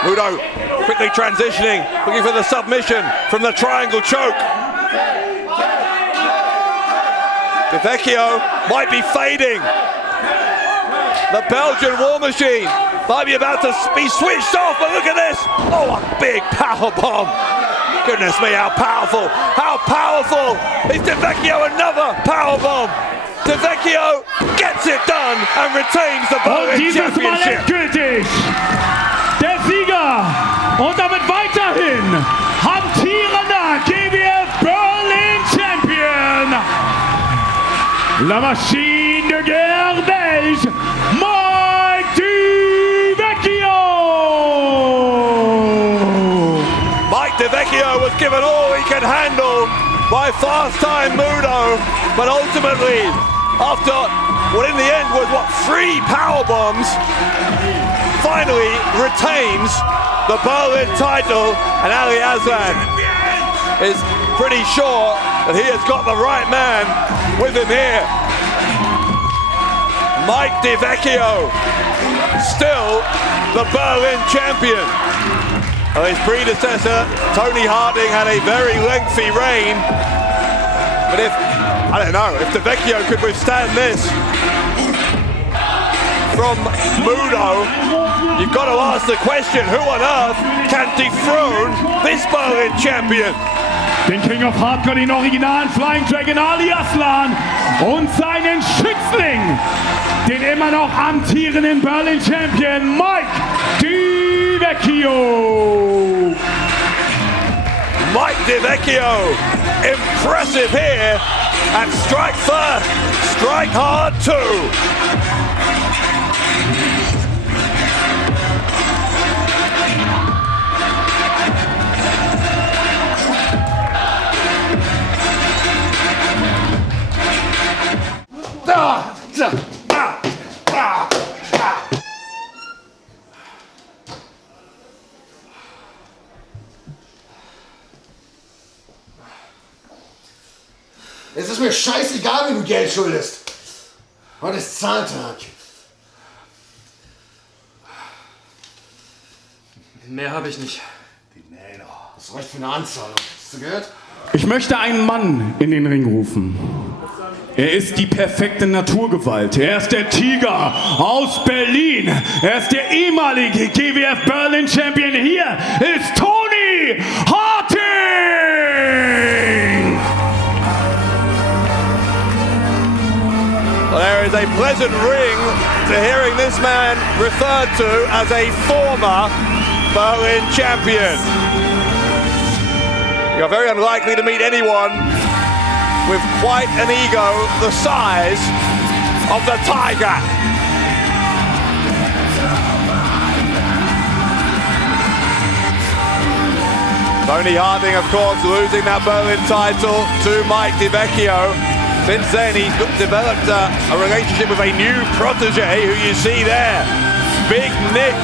Moodo quickly transitioning, looking for the submission from the triangle choke. Vecchio might be fading. The Belgian War Machine might be about to be switched off, but look at this. Oh, a big power bomb. Goodness me, how powerful. How powerful. Is Vecchio another power bomb? Vecchio gets it done and retains the Berlin Championship. Endgültig der Sieger und damit weiterhin amtierender GWF Berlin Champion. La machine de guerre belge, Mike Vecchio. Mike Vecchio was given all he could handle by Fast Time Moodo, but ultimately, after what in the end was 3 power bombs, finally retains the Berlin title, and Ali Aslan is pretty sure that he has got the right man with him here. Mike Vecchio, still the Berlin champion. His predecessor, Toni Harting, had a very lengthy reign, but I don't know, if Vecchio could withstand this from Moodo, you've got to ask the question, who on earth can dethrone this Berlin champion? Den King of Hardcore, den originalen Flying Dragon Ali Aslan und seinen Schützling, den immer noch amtierenden Berlin Champion Mike Vecchio. Mike Vecchio, impressive here, and strike first, strike hard too. Es ist mir scheißegal, wie du Geld schuldest. Heute ist Zahltag. Mehr habe ich nicht. Das reicht für eine Anzahlung. Hast du gehört? Ich möchte einen Mann in den Ring rufen. Er ist die perfekte Naturgewalt. Er ist der Tiger aus Berlin. Er ist der ehemalige GWF Berlin Champion. Hier ist Toni Harting! Well, there is a pleasant ring to hearing this man referred to as a former Berlin champion. You're very unlikely to meet anyone with quite an ego the size of the Tiger. Toni Harting, of course, losing that Berlin title to Mike Vecchio. Since then, he's developed a relationship with a new protege who you see there, Big Nick.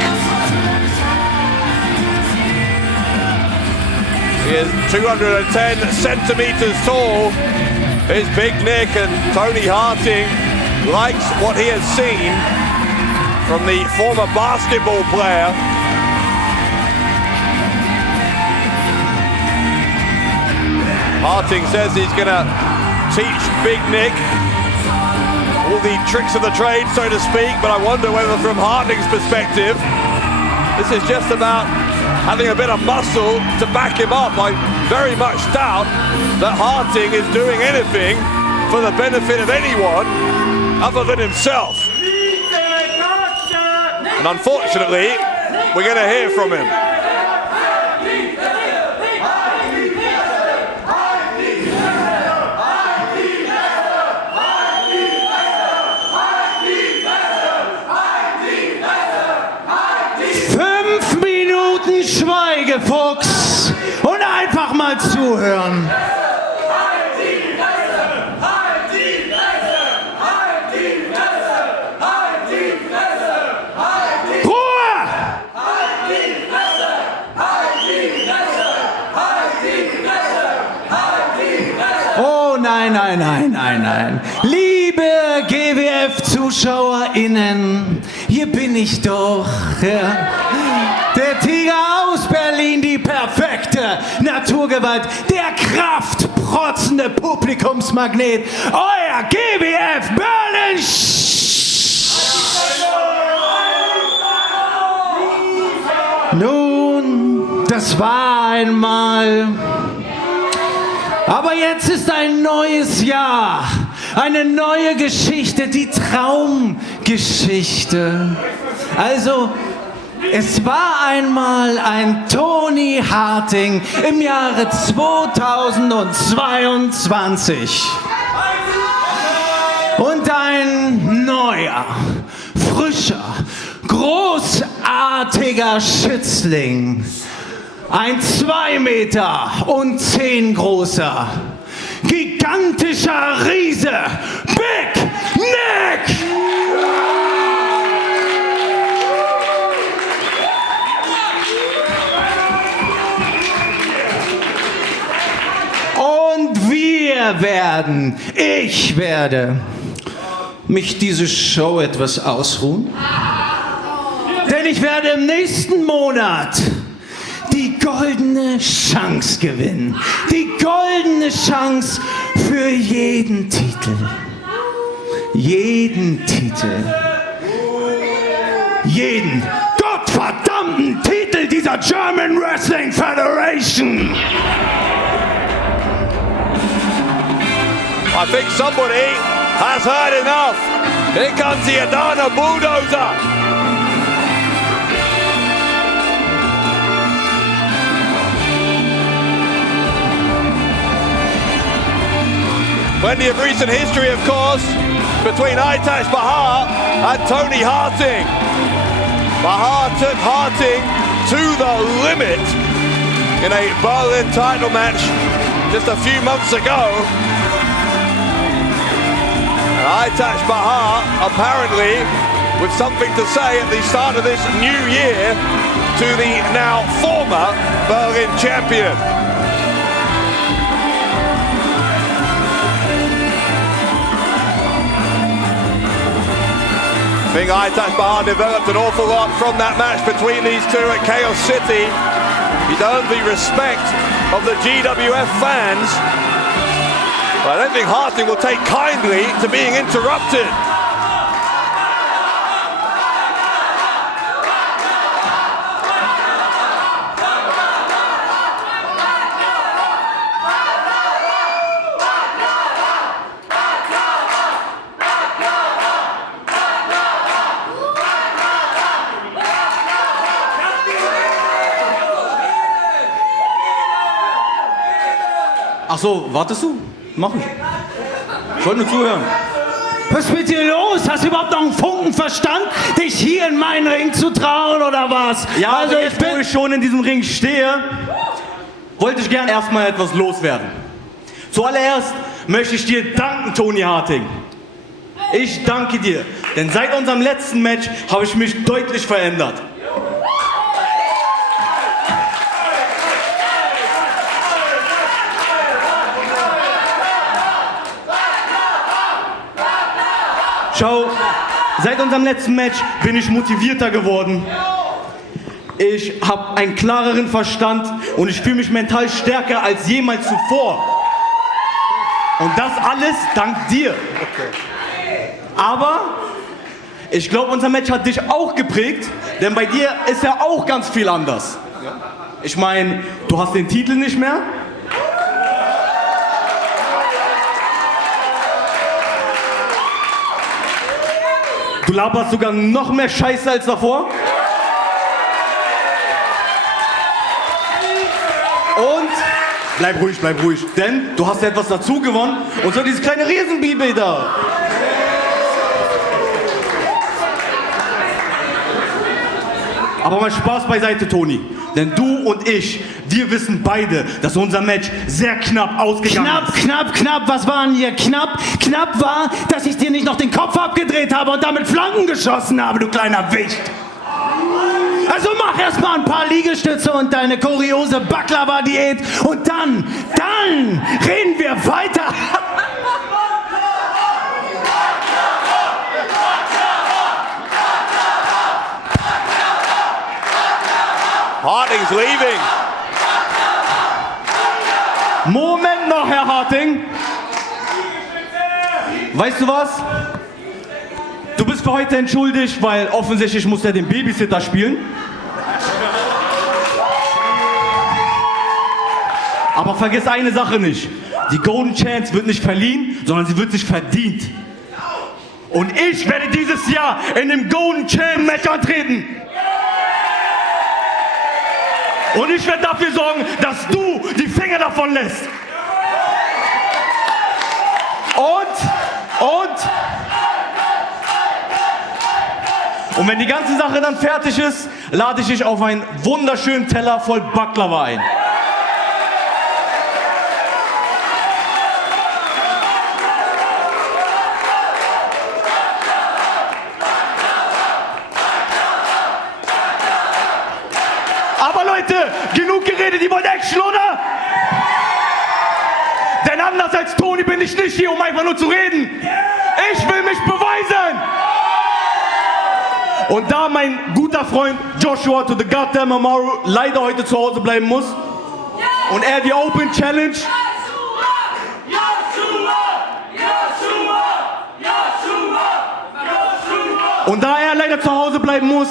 He is 210 centimeters tall, is Big Nick, and Toni Harting likes what he has seen from the former basketball player. Harting says he's gonna teach Big Nick all the tricks of the trade, so to speak, but I wonder whether from Harting's perspective, this is just about having a bit of muscle to back him up. I very much doubt that Harting is doing anything for the benefit of anyone other than himself. And unfortunately, we're going to hear from him. Schweigefuchs und einfach mal zuhören. Ruhe! Oh nein, nein, nein, nein, nein. Liebe GWF-ZuschauerInnen, hier bin ich doch. Ja. Der Tiger aus Berlin, die perfekte Naturgewalt, der kraftprotzende Publikumsmagnet, euer GWF Berlin Nun, das war einmal. Aber jetzt ist ein neues Jahr, eine neue Geschichte, die Traumgeschichte. Also, es war einmal ein Toni Harting im Jahre 2022. Und ein neuer, frischer, großartiger Schützling. Ein 2,10 Meter großer, gigantischer Riese, Big Nick! Und ich werde mich diese Show etwas ausruhen. Denn ich werde im nächsten Monat die goldene Chance gewinnen. Die goldene Chance für jeden Titel. Jeden Titel. Jeden gottverdammten Titel dieser German Wrestling Federation. I think somebody has heard enough. Here comes the Adana bulldozer. Plenty of recent history, of course, between Aytac Bahar and Toni Harting. Bahar took Harting to the limit in a Berlin title match just a few months ago. And Aytac Bahar apparently with something to say at the start of this new year to the now former Berlin champion. I think Aytac Bahar developed an awful lot from that match between these two at Chaos City. He's earned the respect of the GWF fans. But I don't think Harting will take kindly to being interrupted. Ach so, wartest du? Mach ich. Ich wollte nur zuhören. Was ist mit dir los? Hast du überhaupt noch einen Funken Verstand, dich hier in meinen Ring zu trauen oder was? Ja, also jetzt, wo ich schon in diesem Ring stehe, wollte ich gern erstmal etwas loswerden. Zuallererst möchte ich dir danken, Toni Harting. Ich danke dir, denn seit unserem letzten Match habe ich mich deutlich verändert. Schau, seit unserem letzten Match bin ich motivierter geworden. Ich habe einen klareren Verstand und ich fühle mich mental stärker als jemals zuvor. Und das alles dank dir. Aber ich glaube, unser Match hat dich auch geprägt, denn bei dir ist ja auch ganz viel anders. Ich meine, du hast den Titel nicht mehr. Du laberst sogar noch mehr Scheiße als davor. Und bleib ruhig, denn du hast ja etwas dazu gewonnen. Und zwar dieses kleine Riesenbibel da. Aber mal Spaß beiseite, Toni. Denn du und ich, wir wissen beide, dass unser Match sehr knapp ausgegangen ist. Knapp, was war denn hier knapp? Knapp war, dass ich dir nicht noch den Kopf abgedreht habe und damit Flanken geschossen habe, du kleiner Wicht. Also mach erst mal ein paar Liegestütze und deine kuriose Baklava-Diät und dann reden wir weiter. Harting's leaving. Moment noch, Herr Harting. Weißt du was? Du bist für heute entschuldigt, weil offensichtlich muss er den Babysitter spielen. Aber vergiss eine Sache nicht. Die Golden Chance wird nicht verliehen, sondern sie wird sich verdient. Und ich werde dieses Jahr in dem Golden Chance Match antreten. Und ich werde dafür sorgen, dass du die Finger davon lässt. Und wenn die ganze Sache dann fertig ist, lade ich dich auf einen wunderschönen Teller voll Baklava ein. Aber Leute, genug geredet, ihr wollt Action, oder? Denn anders als Toni bin ich nicht hier, um einfach nur zu reden. Ich will mich beweisen. Und da mein guter Freund Joshua to the goddamn Amaru leider heute zu Hause bleiben muss und er die Open Challenge und da er leider zu Hause bleiben muss,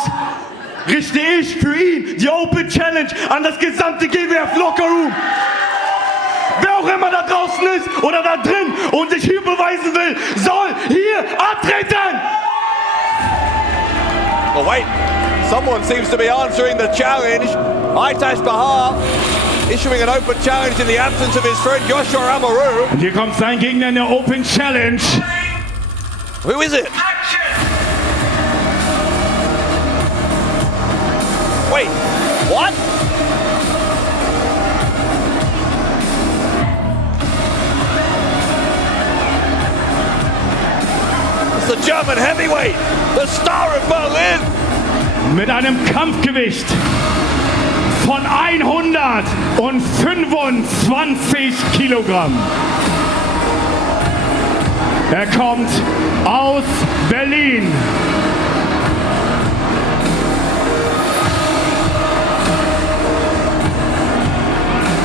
richte ich für ihn die Open Challenge an das gesamte GWF Locker Room. Wer auch immer da draußen ist oder da drin und sich hier beweisen will, soll hier antreten! Oh wait, someone seems to be answering the challenge. Aytac Bahar issuing an open challenge in the absence of his friend Joshua Amaru. Und hier kommt sein Gegner in der Open Challenge. Who is it? Wait, what? It's the German heavyweight, the star of Berlin. Mit einem Kampfgewicht von 125 Kilogramm. Er kommt aus Berlin.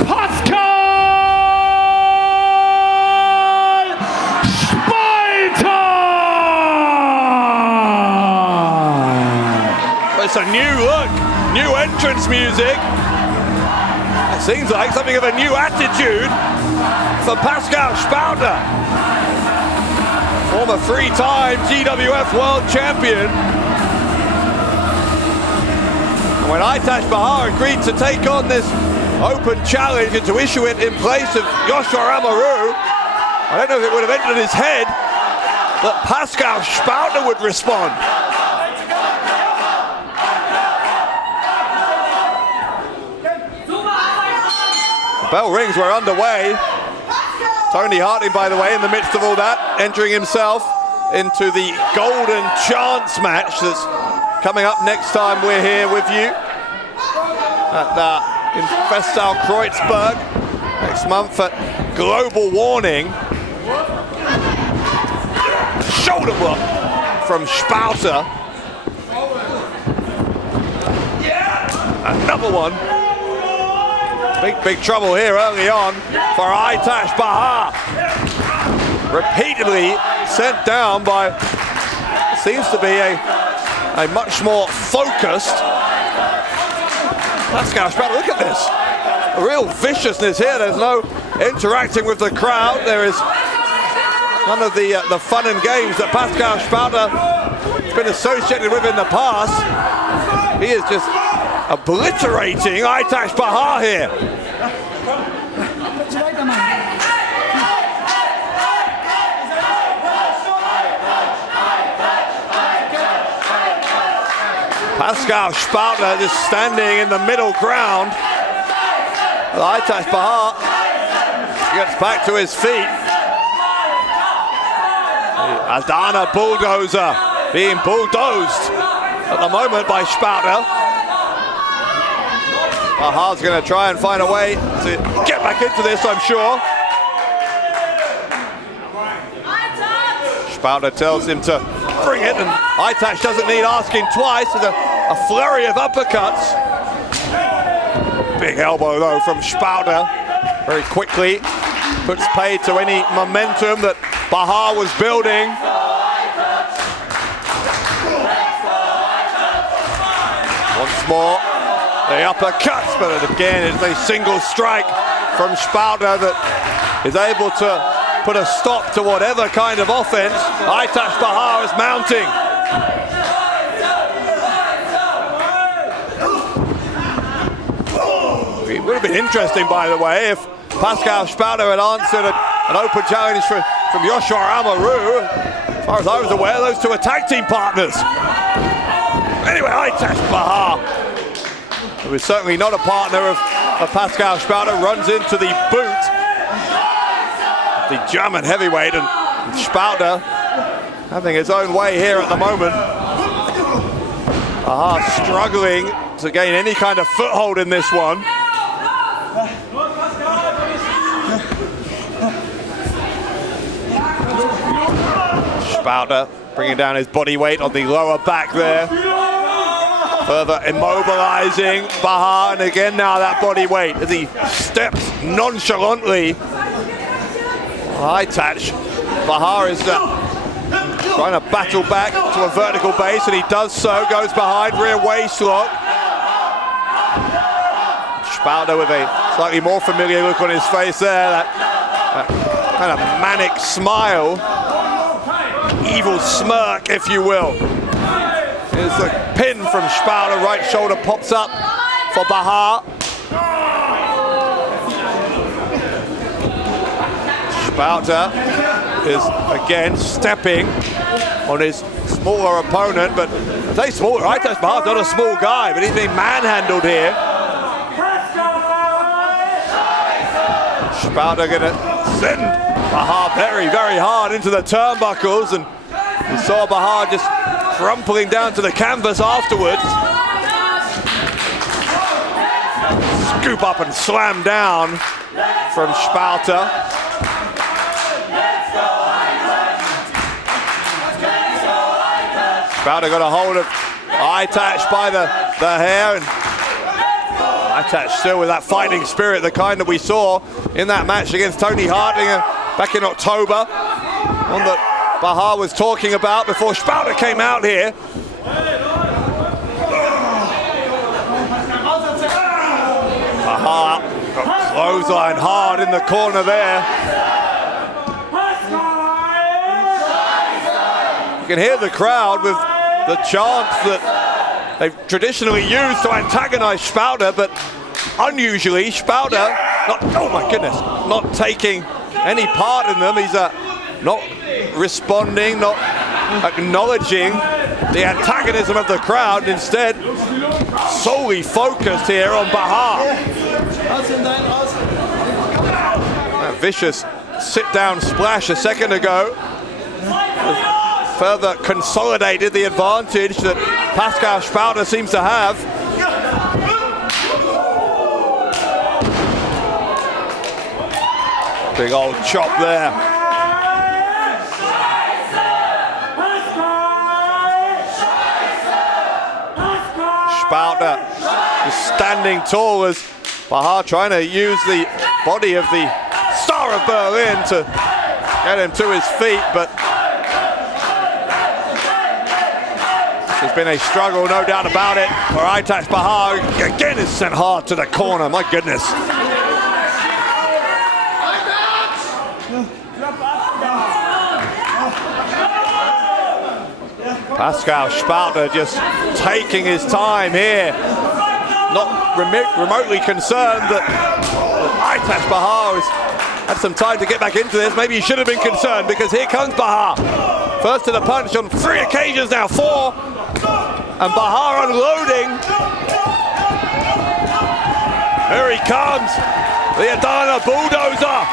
Pascal Spalter! It's a new look, new entrance music. It seems like something of a new attitude for Pascal Spalter. Former three-time GWF World Champion. And when Aytac Bahar agreed to take on this open challenge and to issue it in place of Joshua Amaru, I don't know if it would have entered his head that Pascal Spalter would respond. The bell rings, we're underway. Toni Harting, by the way, in the midst of all that, entering himself into the golden chance match that's coming up next time we're here with you at in Festal Kreuzberg next month at Global Warning. Shoulder block from Spalter. Another one. Big trouble here early on for Aytac Bahar. Repeatedly sent down by, seems to be a much more focused Pascal Spalter. Look at this. A real viciousness here. There's no interacting with the crowd. There is none of the fun and games that Pascal Spalter has been associated with in the past. He is just obliterating Aytac Bahar here. Pascal Spalter just standing in the middle ground. Aytac Bahar gets back to his feet. The Adana bulldozer being bulldozed at the moment by Spalter. Bahar's going to try and find a way to get back into this, I'm sure. Spalter tells him to bring it, and Aytac doesn't need asking twice with a flurry of uppercuts. Big elbow though from Spalter. Very quickly puts paid to any momentum that Bahar was building. Once more, the uppercuts, but again it's a single strike from Spalter that is able to put a stop to whatever kind of offense Aytac Bahar is mounting. It would have been interesting, by the way, if Pascal Spalter had answered an open challenge from Joshua Amaru. As far as I was aware, those two are tag team partners. Anyway, Aytac Bahar, who is certainly not a partner of Pascal Spalter, runs into the boot, the German heavyweight, and Spalter having his own way here at the moment. Bahar struggling to gain any kind of foothold in this one. Spalter bringing down his body weight on the lower back there. Further immobilizing Bahar, and again now that body weight as he steps nonchalantly. Aytac Bahar is trying to battle back to a vertical base, and he does so, goes behind, rear waist lock. Spalter with a slightly more familiar look on his face there, that kind of manic smile, evil smirk, if you will. Here's the pin from Spalter, right shoulder pops up for Bahar. Spalter is again stepping on his smaller opponent, but I say smaller, Aytac Bahar's not a small guy, but he's being manhandled here. Spalter gonna send Bahar very, very hard into the turnbuckles, and we saw Bahar just crumpling down to the canvas afterwards. Scoop up and slam down from Spalter. Spalter got a hold of Aytac by the hair, and Aytac still with that fighting spirit, the kind that we saw in that match against Toni Harting back in October, one that Bahar was talking about before Spalter came out here. Bahar got clothesline hard in the corner there. You can hear the crowd with the chants that they've traditionally used to antagonize Spalter, but unusually Spalter, not taking any part in them. He's not responding, not acknowledging the antagonism of the crowd, and instead solely focused here on Bahar. That vicious sit-down splash a second ago further consolidated the advantage that Pascal Spalter seems to have. Big old chop there. Spalter is standing tall as Bahar trying to use the body of the Star of Berlin to get him to his feet, but there's been a struggle, no doubt about it, for Aytac Bahar. Again is sent hard to the corner, my goodness. Pascal Spalter just taking his time here, not remotely concerned that Aytac Bahar has had some time to get back into this. Maybe he should have been concerned, because here comes Bahar. First to the punch on 3 occasions now, 4. And Bahar unloading. Here he comes, the Adana bulldozer.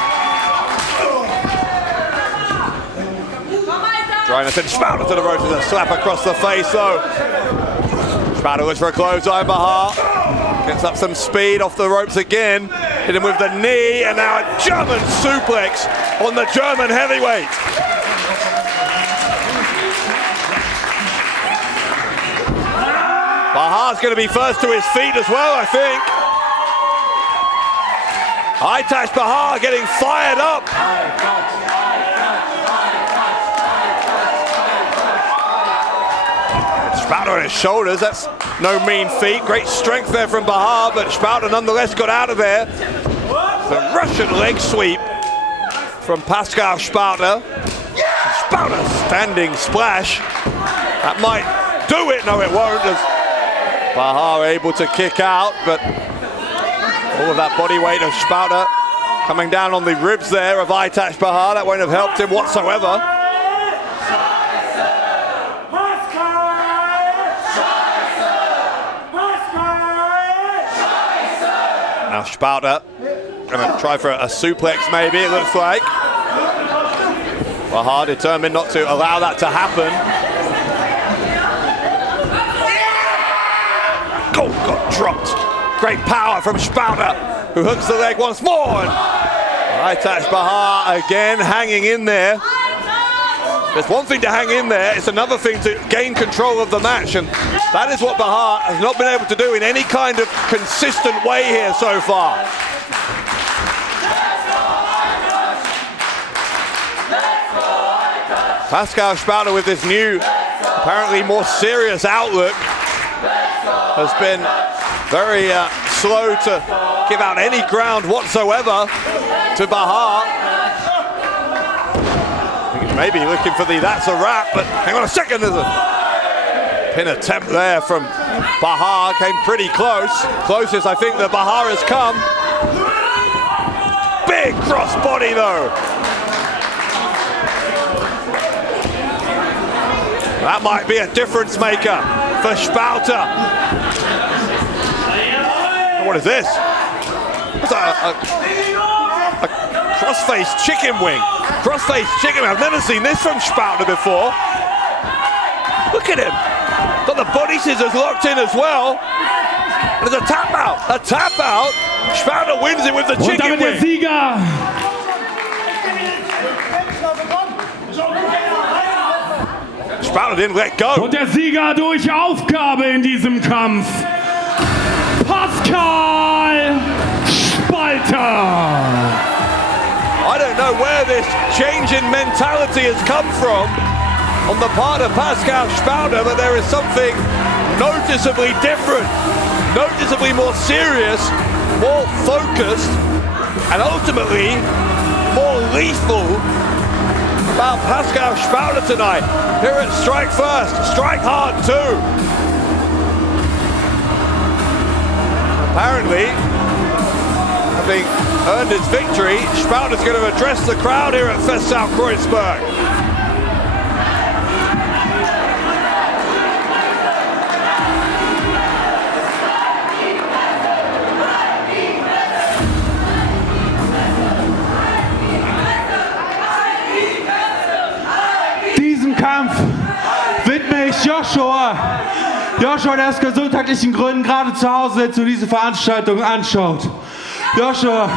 Trying to send Spalter to the ropes with a slap across the face though. Spalter looks for a clothesline. Bahar gets up some speed off the ropes again. Hit him with the knee, and now a German suplex on the German heavyweight. Bahar's going to be first to his feet as well, I think. Aytac Bahar getting fired up. Spalter on his shoulders, that's no mean feat. Great strength there from Bahar, but Spalter nonetheless got out of there. The Russian leg sweep from Pascal Spalter. Spalter standing splash. That might do it. No, it won't. As Bahar able to kick out, but all of that body weight of Spalter coming down on the ribs there of Aytac Bahar. That won't have helped him whatsoever. Now Spalter gonna try for a suplex maybe, it looks like. Bahar determined not to allow that to happen. Oh, got dropped. Great power from Spalter, who hooks the leg once more. And Aytac Bahar again hanging in there. There's one thing to hang in there, it's another thing to gain control of the match, and that is what Bahar has not been able to do in any kind of consistent way here so far. Pascal Spalter with this new, apparently more serious outlook, has been very slow to give out any ground whatsoever to Bahar. Maybe looking for the that's a wrap, but hang on a second, there's a pin attempt there from Bahar, came pretty close. Closest I think that Bahar has come. Big cross body though. That might be a difference maker for Spalter. What is this? It's a cross-faced chicken wing. Cross-faced chicken wing. I've never seen this from Spalter before. Look at him. Got the body scissors locked in as well. There's a tap out. A tap out. Spalter wins it with the chicken damit der wing. Sieger. Spalter didn't let go. Und der Sieger durch Aufgabe in diesem Kampf. Pascal Spalter. I don't know where this change in mentality has come from on the part of Pascal Spalter, but there is something noticeably different, noticeably more serious, more focused, and ultimately more lethal about Pascal Spalter tonight. Here at Strike First, Strike Hard too. Apparently, having earned his victory, Spalter's going to address the crowd here at Festsaal Kreuzberg. Diesen Kampf widme ich Joshua. Joshua, der aus gesundheitlichen Gründen gerade zu Hause zu dieser Veranstaltung anschaut. Joshua,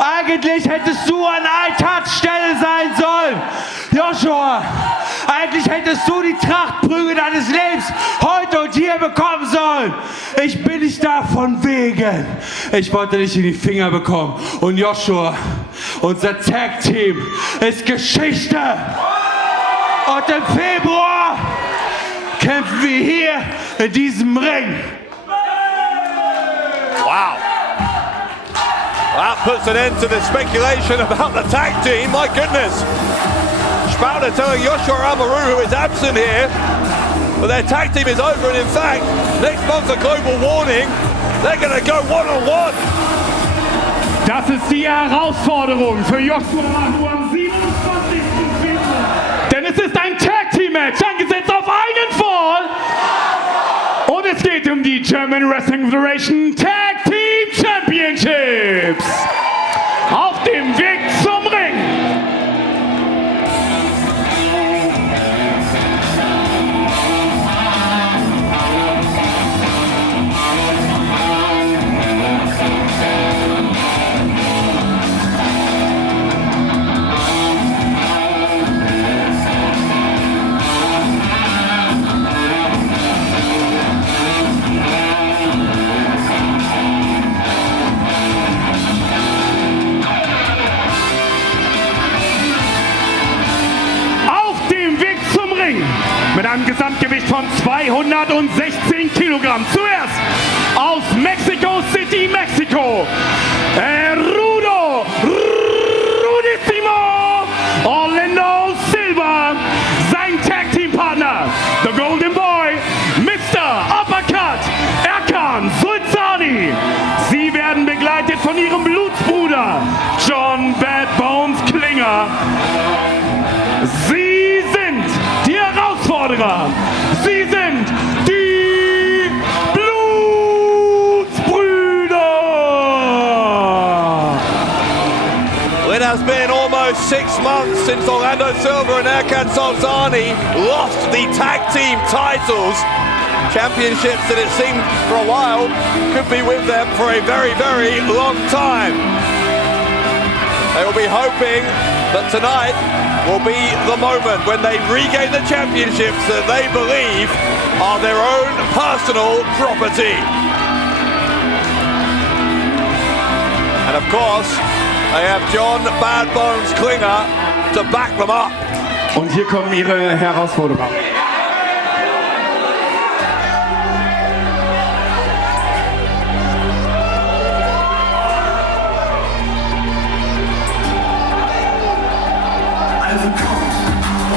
eigentlich hättest du an Aytacs Stelle sein sollen. Joshua, eigentlich hättest du die Trachtprügel deines Lebens heute und hier bekommen sollen. Ich bin nicht da von wegen. Ich wollte dich in die Finger bekommen. Und Joshua, unser Tag-Team ist Geschichte. Und im Februar kämpfen wir hier in diesem Ring. Wow. That puts an end to the speculation about the tag team. My goodness. Spalter telling Joshua Amaru, who is absent here, but their tag team is over. And in fact, next month, a global warning, they're going to go one-on-one. Das ist die Herausforderung für Joshua Amaru am 27. Februar. Denn es ist ein Tag-Team-Match, angesetzt auf einen Fall. Und es geht um die German Wrestling Federation Tag Team Championships. Auf dem Weg zum Ring. Mit einem Gesamtgewicht von 216 Kilogramm. Zuerst aus Mexico City, Mexiko, Golden Boy, Mr. Uppercut, Erkan, Sulcani. Sie werden begleitet von ihrem Blutsbruder, John Bad Bones Klinger. Sie sind die Herausforderer. Sie sind die Blutsbrüder. It has been almost 6 months since Ronaldo Silva and Erkan Sulcani lost the tag team titles. Championships that it seemed for a while could be with them for a very, very long time. They will be hoping that tonight will be the moment when they regain the championships that they believe are their own personal property. And of course, they have John Bad Bones Klinger to back them up. Und hier kommen ihre Herausforderer. Also kommt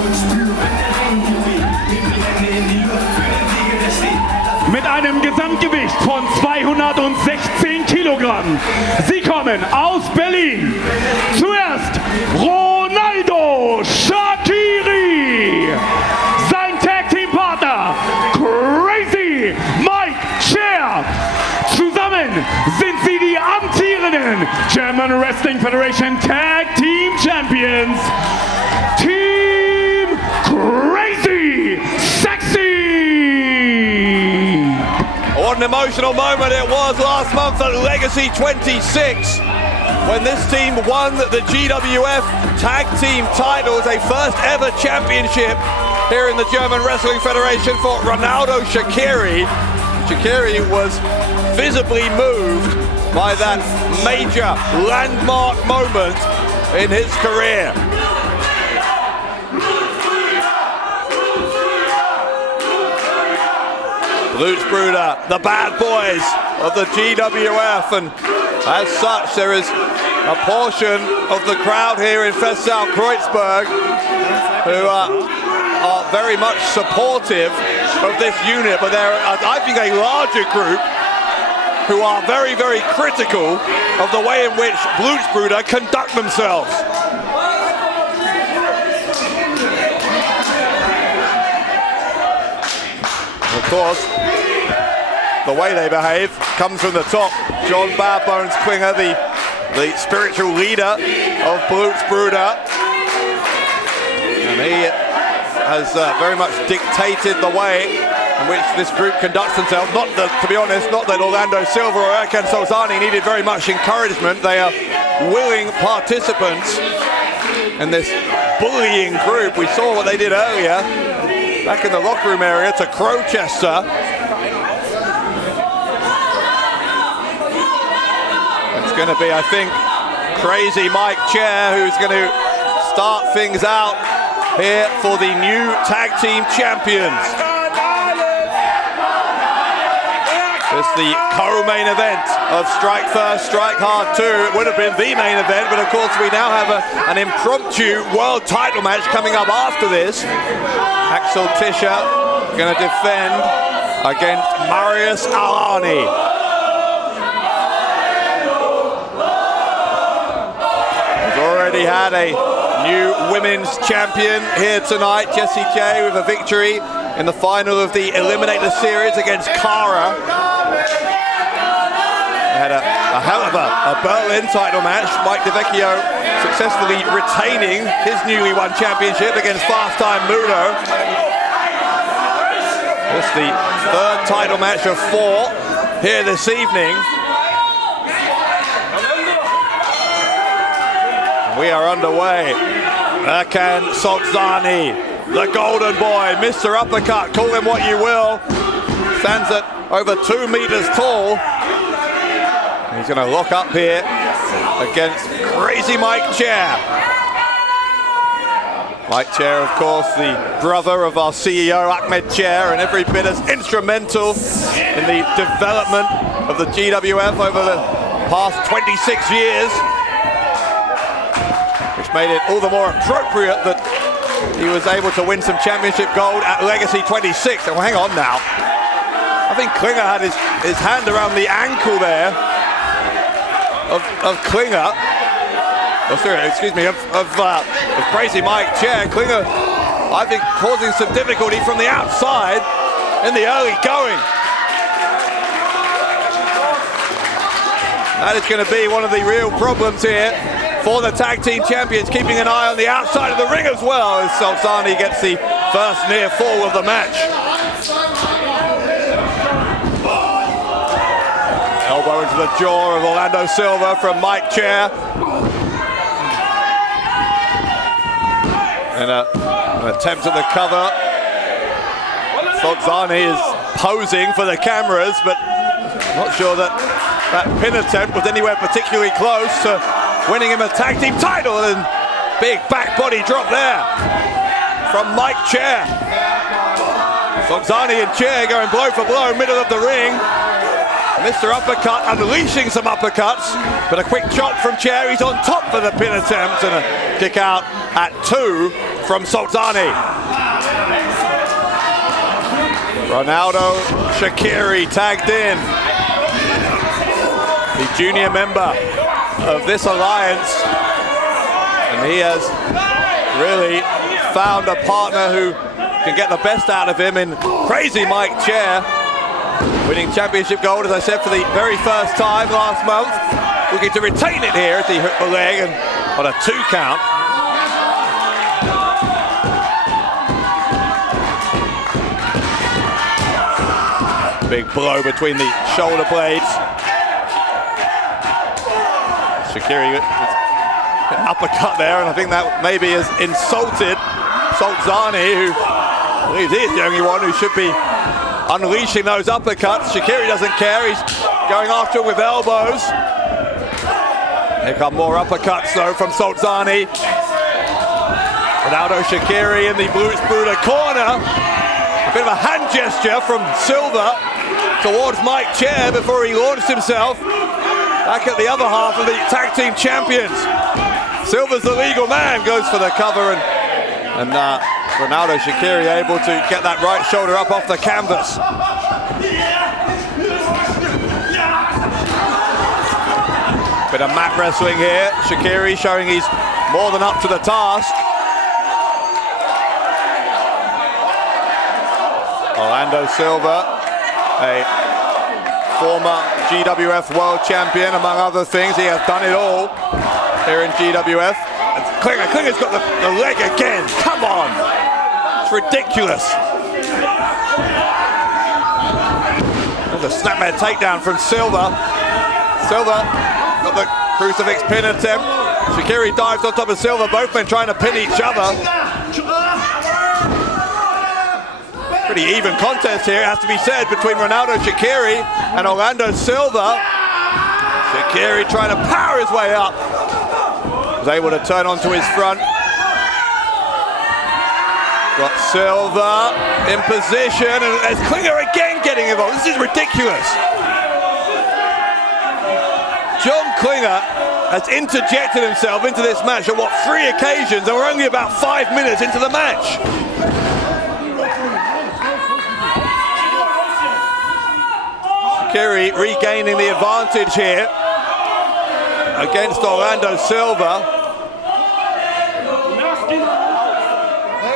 und spürt, wenn der Ring hier weht. Nehmt die Hände in die Luft für den Sieger, der steht. Mit einem Gesamtgewicht von 216 Kilogramm. Sie kommen aus Berlin. Zuerst Ronaldo Shaqiri. Sein Tag-Team-Partner Crazy Mike Chair. Zusammen sind sie die amtierenden German Wrestling Federation Tag Team Champions. Team Crazy Sexy. What an emotional moment it was last month at Legacy 26 when this team won the GWF Tag Team titles, a first ever championship here in the German Wrestling Federation for Ronaldo Shaqiri. Shaqiri was visibly moved by that major landmark moment in his career. Blutsbrüder, the bad boys of the GWF, and as such there is a portion of the crowd here in Festsaal-Kreuzberg who are very much supportive of this unit, but there are, I think, a larger group who are very, very critical of the way in which Blutsbrüder conduct themselves. Of course, the way they behave comes from the top. John Bad Bones Klinger, the spiritual leader of Blutsbrüder, and he has very much dictated the way in which this group conducts themselves. Not that, to be honest, not that Ronaldo Silva or Erkan Sulcani needed very much encouragement. They are willing participants in this bullying group. We saw what they did earlier back in the locker room area to Crowchester. It's going to be, I think, Crazy Mike Chair who's going to start things out here for the new tag team champions. It's the co-main event of Strike First, Strike Hard 2. It would have been the main event, but of course we now have an impromptu world title match coming up after this. Axel Tischer going to defend against Marius Alani. We've already had a new women's champion here tonight, Jessy Jay, with a victory in the final of the Eliminator Series against Cara. They had a hell of a Berlin title match. Mike Vecchio successfully retaining his newly won championship against fast-time Moodo. This is the third title match of 4 here this evening. We are underway. Erkan Sulcani, the golden boy, Mr. Uppercut, call him what you will. Stands at over 2 meters tall. He's going to lock up here against Crazy Mike Chair. Mike Chair, of course, the brother of our CEO, Ahmed Chair, and every bit as instrumental in the development of the GWF over the past 26 years. Which made it all the more appropriate that he was able to win some championship gold at Legacy 26. Oh, hang on now. I think Klinger had his hand around the ankle there of Klinger. Oh, sorry, excuse me, of Crazy Mike Chair. Klinger, I think, causing some difficulty from the outside in the early going. That is going to be one of the real problems here for the tag team champions, keeping an eye on the outside of the ring as well as Sulcani gets the first near fall of the match. Elbow into the jaw of Orlando Silva from Mike Chair. And an attempt at the cover. Sulcani is posing for the cameras, but I'm not sure that pin attempt was anywhere particularly close to winning him a tag team title. And big back body drop there from Mike Chair. Sulcani and Chair going blow for blow, middle of the ring. Mr. Uppercut unleashing some uppercuts, but a quick chop from Chair. He's on top for the pin attempt and a kick out at 2 from Sulcani. Ronaldo Shaqiri tagged in. The junior member of this alliance, and he has really found a partner who can get the best out of him in Crazy Mike Chair. Winning championship gold, as I said, for the very first time last month. Looking to retain it here as he hit the leg and on a 2 count. Big blow between the shoulder blades. Shaqiri an uppercut there, and I think that maybe has insulted Sulcani, who I believe he is the only one who should be unleashing those uppercuts. Shaqiri doesn't care, he's going after him with elbows. Here come more uppercuts though from Sulcani. Ronaldo Shaqiri in the Blutsbrüder corner. A bit of a hand gesture from Silva towards Mike Chair before he launched himself back at the other half of the tag team champions. Silva's the legal man, goes for the cover, and Ronaldo Shaqiri able to get that right shoulder up off the canvas. Bit of mat wrestling here. Shaqiri showing he's more than up to the task. Orlando Silva, a former GWF world champion, among other things. He has done it all here in GWF. Klinger's got the leg again. Come on. It's ridiculous. There's a snapmare takedown from Silva. Silva got the crucifix pin attempt. Shaqiri dives on top of Silva. Both men trying to pin each other. Pretty even contest here, it has to be said, between Ronaldo Shaqiri and Orlando Silva. Shaqiri trying to power his way up. Was able to turn onto his front. Got Silva in position, and there's Klinger again getting involved. This is ridiculous. John Klinger has interjected himself into this match on 3 occasions, and we're only about 5 minutes into the match. Shaqiri regaining the advantage here against Orlando Silva.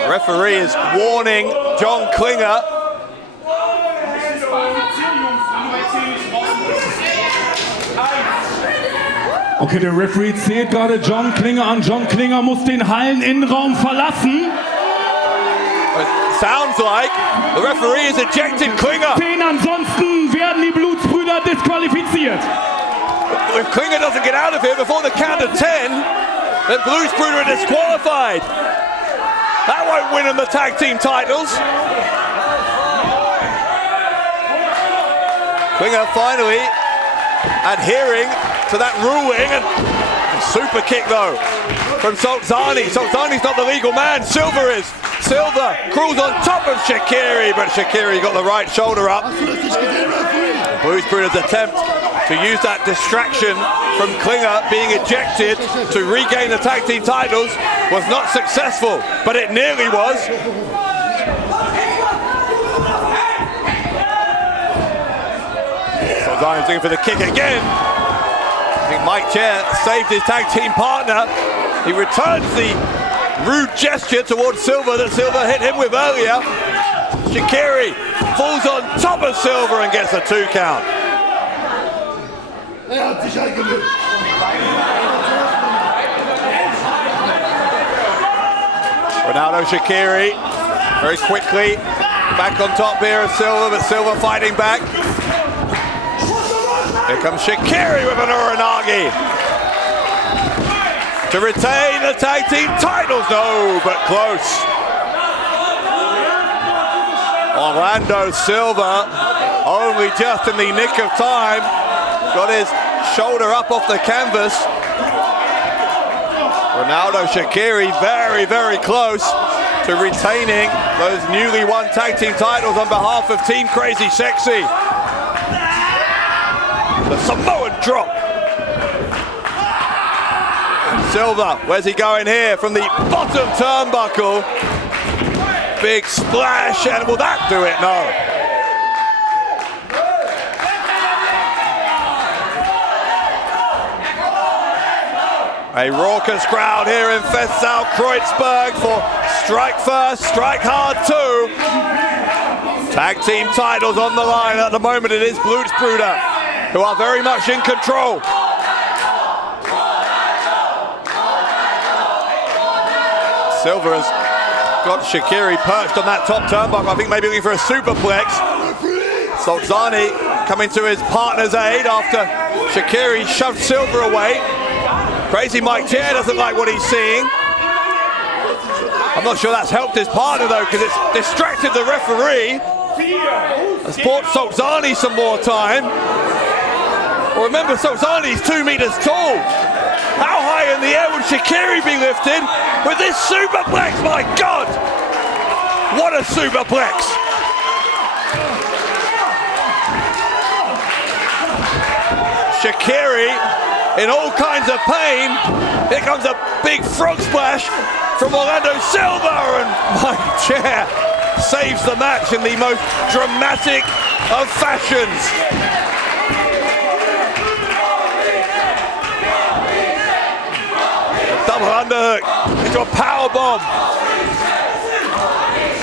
The referee is warning John Klinger. Okay, der Referee zählt gerade John Klinger an. John Klinger muss den Halleninnenraum verlassen. It sounds like the referee is ejecting Klinger. Ansonsten werden die Blutsbrüder disqualifiziert. If Klinger doesn't get out of here before the count of 10, then Blutsbrüder are disqualified. That won't win them the tag team titles. Klinger finally adhering to that ruling, and a super kick though from Sulcani. Sulcani's not the legal man, Silva is. Silva crawls on top of Shaqiri, but Shaqiri got the right shoulder up. Blutsbrüder's attempt to use that distraction from Klinger being ejected to regain the tag team titles was not successful, but it nearly was. Sulcani's looking for the kick again. I think Mike Chair saved his tag team partner. He returns the rude gesture towards Silver that Silver hit him with earlier. Shaqiri falls on top of Silver and gets a 2 count. Ronaldo Shaqiri very quickly back on top here of Silver, but Silver fighting back. Here comes Shaqiri with an Uranagi to retain the tag team titles. No, but close. Orlando Silver, only just in the nick of time, got his shoulder up off the canvas. Ronaldo Shaqiri very, very close to retaining those newly won tag team titles on behalf of Team Crazy Sexy. The Samoan drop. Silver, where's he going here? From the bottom turnbuckle. Big splash, and will that do it? No. A raucous crowd here in Festsaal Kreuzberg for Strike First, Strike Hard 2. Tag team titles on the line. At the moment it is Blutsbrüder, who are very much in control. Silver has got Shaqiri perched on that top turnbuckle. I think maybe looking for a superplex. Sulcani coming to his partner's aid after Shaqiri shoved Silver away. Crazy Mike Chair doesn't like what he's seeing. I'm not sure that's helped his partner though, because it's distracted the referee. Has bought Sulcani some more time. Well, remember, Sulcani's 2 meters tall. How high in the air would Shaqiri be lifted with this superplex? My God! What a superplex! Shaqiri in all kinds of pain. Here comes a big frog splash from Orlando Silver, and Mike Chair saves the match in the most dramatic of fashions. Double underhook into a power bomb.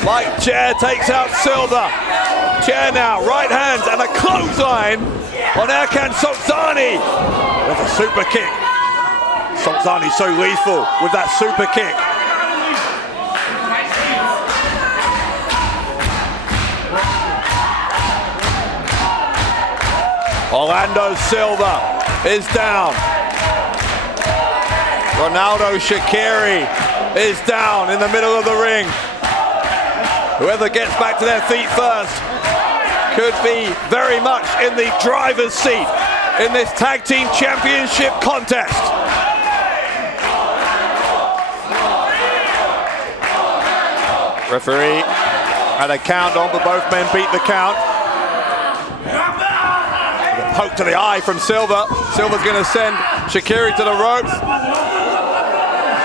Mike Chair takes out Silver. Chair now, right hands and a clothesline on Erkan Sulcani. There's a super kick. Sulcani's so lethal with that super kick. Orlando Silver is down. Ronaldo Shaqiri is down in the middle of the ring. Whoever gets back to their feet first could be very much in the driver's seat in this tag team championship contest. Referee had a count on, but both men beat the count. A poke to the eye from Silver. Silver's going to send Shaqiri to the ropes.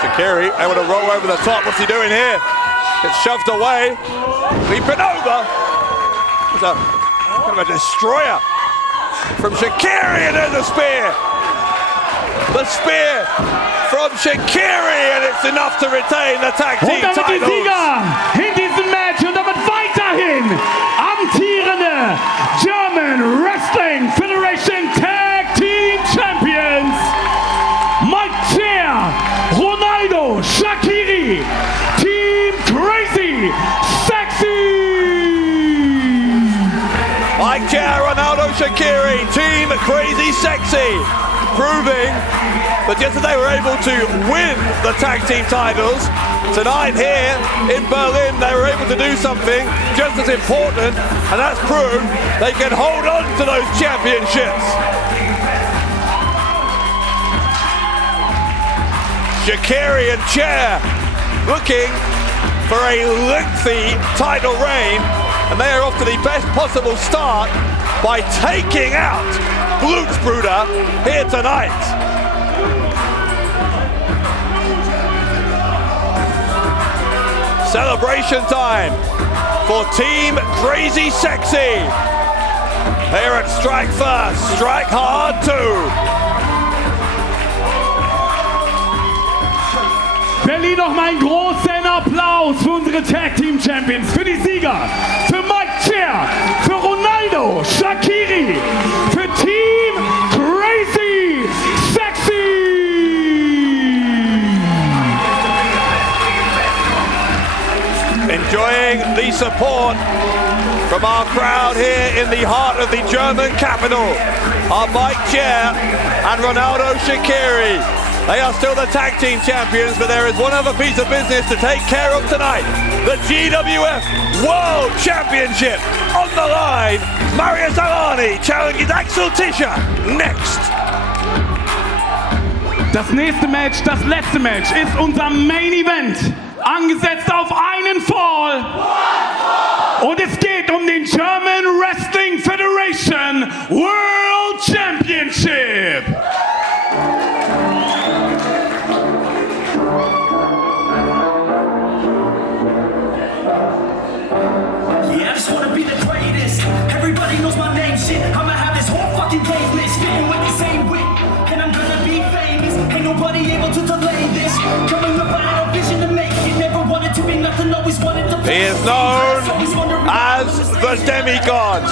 Shaqiri able to roll over the top. What's he doing here? It's shoved away. Leaping over. It's a kind of a destroyer from Shaqiri, and there's a spear. The spear from Shaqiri, and it's enough to retain the tag team Und damit die titles. Sieger in diesem Match und damit weiterhin amtierende German Wrestling Federation Tag Team Champions Mike Chair, Ronaldo Shaqiri, Team Crazy Sexy. Mike Chair, Ronaldo Shaqiri, Team Crazy Sexy, proving that just as they were able to win the tag team titles, tonight here in Berlin they were able to do something just as important, and that's proved they can hold on to those championships. Shaqiri and Chair looking for a lengthy title reign and they are off to the best possible start by taking out Blutsbrüder here tonight. Celebration time for Team Crazy Sexy. Here at Strike First, Strike Hard 2. Berlin, noch mal einen großen Applaus für unsere Tag Team Champions, für die Sieger, für Mike Chair, für Ronaldo, Shaqiri, für Team Crazy Sexy. Enjoying the support from our crowd here in the heart of the German capital are Mike Chair and Ronaldo Shaqiri. They are still the tag team champions, but there is one other piece of business to take care of tonight. The GWF World Championship on the line. Marius challenges Axel Tischer next. Das nächste Match, das letzte Match, ist unser Main Event. Angesetzt auf einen Fall. Und es geht um den German Wrestling Federation World Championship. Yeah, I just wanna be the greatest. Everybody knows my name, shit. I'ma have this whole fucking playlist fitting with the same wit. And I'm gonna be famous. Ain't nobody able to delay this. Coming up, I had a vision to make it. Never wanted to be nothing, always wanted to be. He is known as the demigod.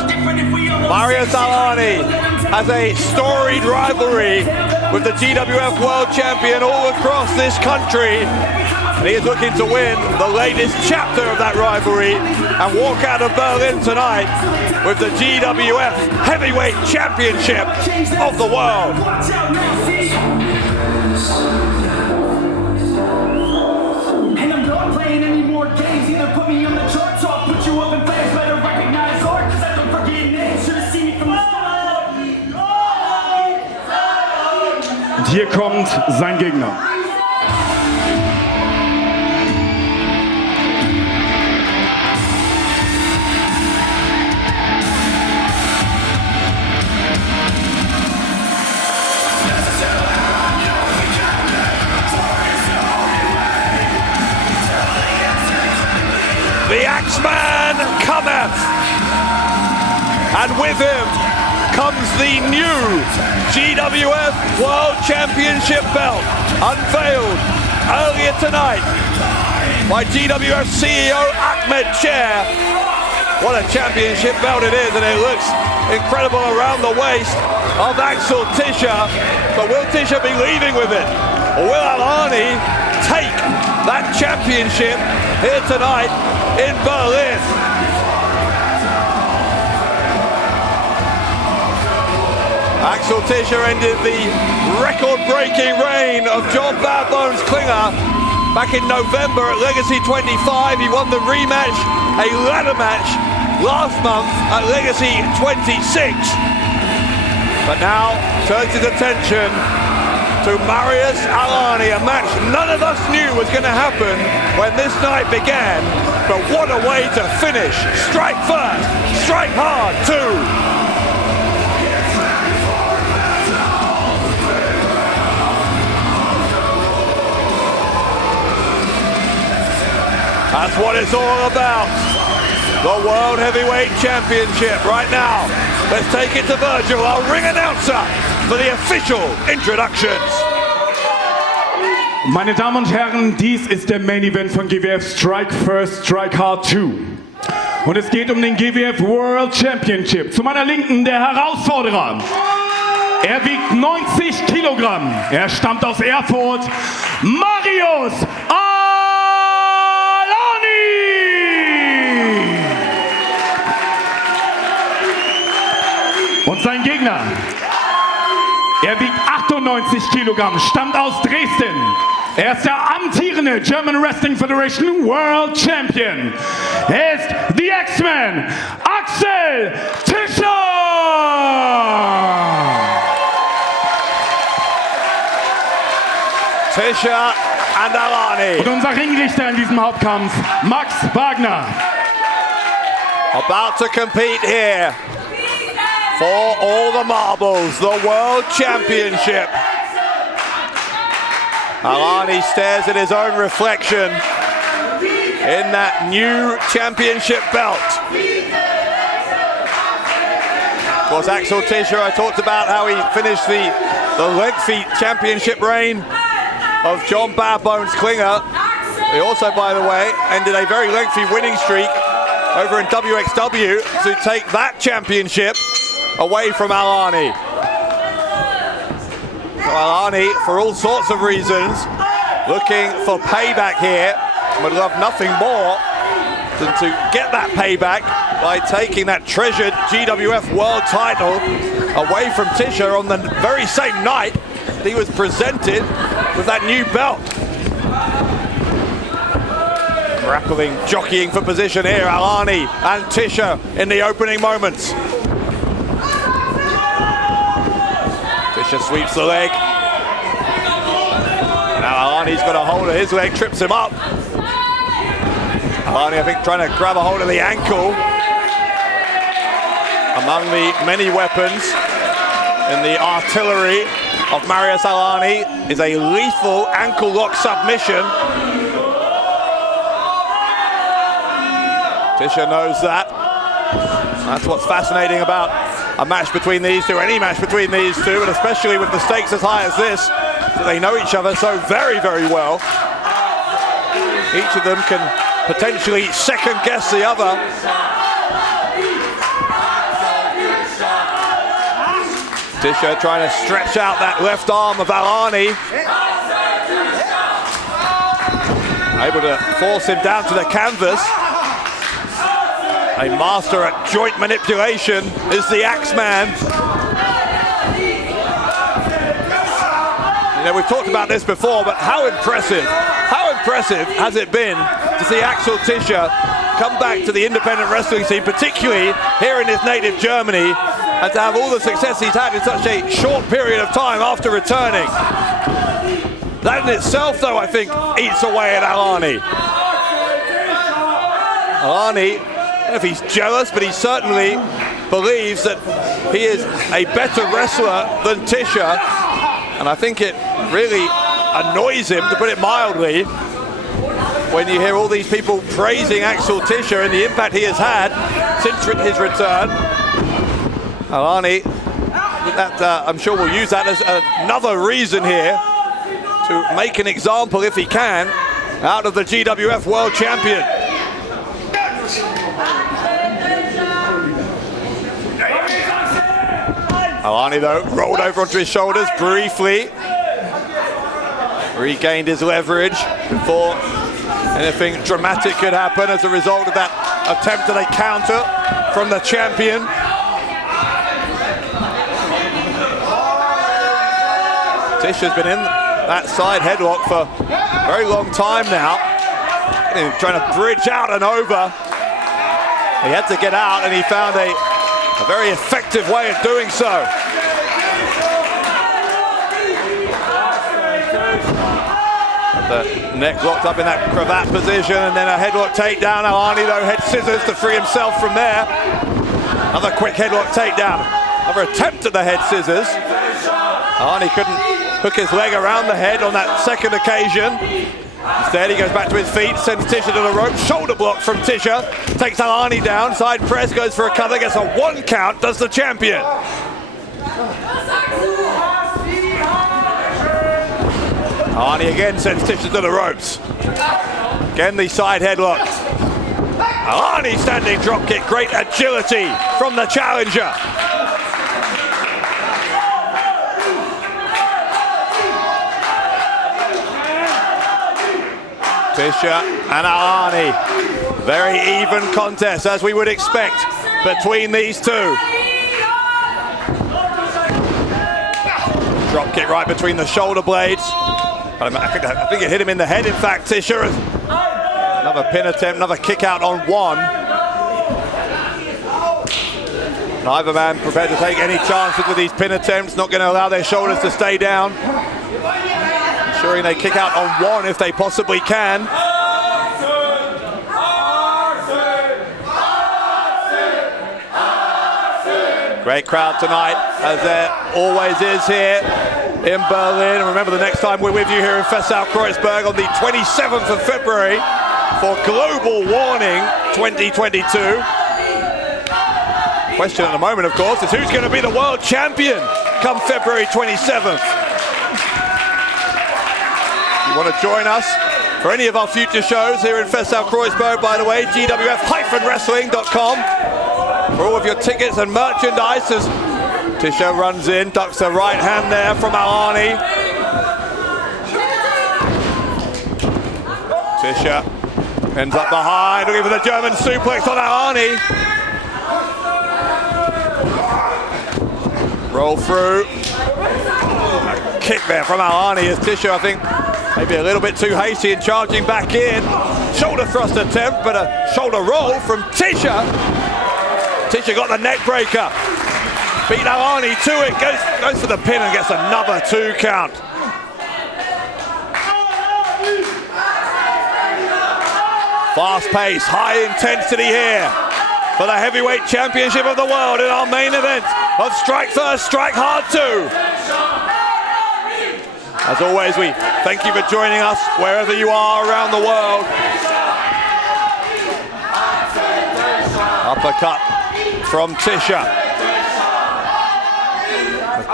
Marius has a storied rivalry with the GWF World Champion all across this country. And he is looking to win the latest chapter of that rivalry and walk out of Berlin tonight with the GWF Heavyweight Championship of the world. And I'm not playing any more games. Either put me on the charts or I'll put you up in flames. Better recognize art, cause I don't forget names. Should've seen me from the start. Und hier kommt sein Gegner. The Axeman cometh, and with him comes the new GWF World Championship belt, unveiled earlier tonight by GWF CEO Ahmed Chair. What a championship belt it is, and it looks incredible around the waist of Axel Tischer. But will Tischer be leaving with it? Or will Alani take that championship here tonight in Berlin? Axel Tischer ended the record-breaking reign of John Bad Bones Klinger back in November at Legacy 25. He won the rematch, a ladder match, last month at Legacy 26. But now turns his attention to Marius Alani, a match none of us knew was going to happen when this night began. But what a way to finish. Strike first, strike hard too. That's what it's all about. The World Heavyweight Championship right now. Let's take it to Virgil, our ring announcer, for the official introductions. Meine Damen und Herren, dies ist der Main Event von GWF Strike First, Strike Hard 2. Und es geht um den GWF World Championship. Zu meiner Linken der Herausforderer. Er wiegt 90 Kilogramm. Er stammt aus Erfurt. Marius und sein Gegner, er wiegt 98 Kilogramm, stammt aus Dresden. Er ist der amtierende German Wrestling Federation World Champion. Er ist The X-Man, Axel Tischer! Tischer and Alani. Und unser Ringrichter in diesem Hauptkampf, Max Wagner. About to compete here for all the marbles, the World Championship. Alani stares at his own reflection in that new championship belt. Of course, Axel Tischer, I talked about how he finished the lengthy championship reign of John Badbones Klinger. He also, by the way, ended a very lengthy winning streak over in WXW to take that championship away from Alani. So Alani, for all sorts of reasons, looking for payback here, would love nothing more than to get that payback by taking that treasured GWF World title away from Tischer on the very same night he was presented with that new belt. Grappling, jockeying for position here, Alani and Tischer in the opening moments. Tischer sweeps the leg. Now Alani's got a hold of his leg, trips him up. Alani, I think, trying to grab a hold of the ankle. Among the many weapons in the artillery of Marius Alani is a lethal ankle lock submission. Tischer knows that. That's what's fascinating about a match between these two, any match between these two, and especially with the stakes as high as this, that they know each other so very, very well. Each of them can potentially second guess the other. Tischer trying to stretch out that left arm of Alani. Able to force him down to the canvas. A master at joint manipulation is the Axeman. You know, we've talked about this before, but how impressive has it been to see Axel Tischer come back to the independent wrestling scene, particularly here in his native Germany, and to have all the success he's had in such a short period of time after returning. That in itself, though, I think, eats away at Alani. Alani, I don't know if he's jealous, but he certainly believes that he is a better wrestler than Tischer, and I think it really annoys him, to put it mildly, when you hear all these people praising Axel Tischer and the impact he has had since his return. Alani, I'm sure will use that as another reason here to make an example, if he can, out of the GWF World Champion. Alani, though, rolled over onto his shoulders briefly. Regained his leverage before anything dramatic could happen as a result of that attempt at a counter from the champion. Tischer's been in that side headlock for a very long time now. Trying to bridge out and over. He had to get out, and he found a very effective way of doing so. The neck locked up in that cravat position, and then a headlock takedown. Alani, though, head scissors to free himself from there. Another quick headlock takedown. Another attempt at the head scissors. Alani couldn't hook his leg around the head on that second occasion. Instead, he goes back to his feet, sends Tischer to the rope. Shoulder block from Tischer. Takes Alani down. Side press, goes for a cover, gets a 1 count, does the champion. Alani again sends Tischer to the ropes. Again, the side headlock. Alani standing drop kick. Great agility from the challenger. Tischer and Alani. Very even contest, as we would expect between these two. Drop kick right between the shoulder blades. I think it hit him in the head, in fact, Tischer. Another pin attempt, another kick out on one. Neither man prepared to take any chances with these pin attempts, not going to allow their shoulders to stay down. Ensuring they kick out on one if they possibly can. Great crowd tonight, as there always is here in Berlin. And remember, the next time we're with you here in Festsaal-Kreuzberg on the 27th of February for Global Warning 2022. Question at the moment, of course, is who's going to be the world champion come February 27th? If you want to join us for any of our future shows here in Festsaal-Kreuzberg, by the way, GWF-wrestling.com for all of your tickets and merchandise. As Tischer runs in, ducks the right hand there from Alani. Tischer ends up behind, looking for the German suplex on Alani. Roll through. A kick there from Alani as Tischer, I think, maybe a little bit too hasty in charging back in. Shoulder thrust attempt, but a shoulder roll from Tischer. Tischer got the neck breaker. Beat Alani to it, goes for the pin and gets another 2 count. Fast pace, high intensity here for the heavyweight championship of the world in our main event of Strike First, Strike Hard 2. As always, we thank you for joining us wherever you are around the world. Uppercut from Tischer.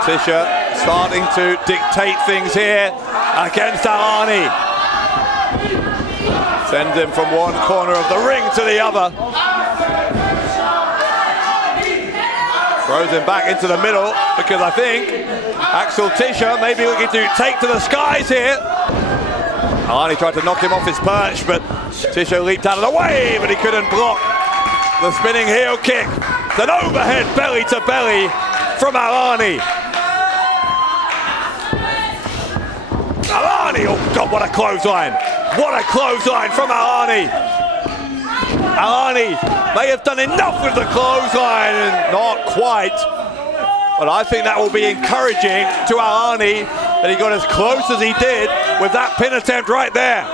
Tischer starting to dictate things here against Alani. Sends him from one corner of the ring to the other. Throws him back into the middle because I think Axel Tischer may be looking to take to the skies here. Alani tried to knock him off his perch, but Tischer leaped out of the way, but he couldn't block the spinning heel kick. It's an overhead belly to belly from Alani. Alani, oh God, what a clothesline. What a clothesline from Alani. Alani may have done enough with the clothesline, and not quite. But I think that will be encouraging to Alani that he got as close as he did with that pin attempt right there.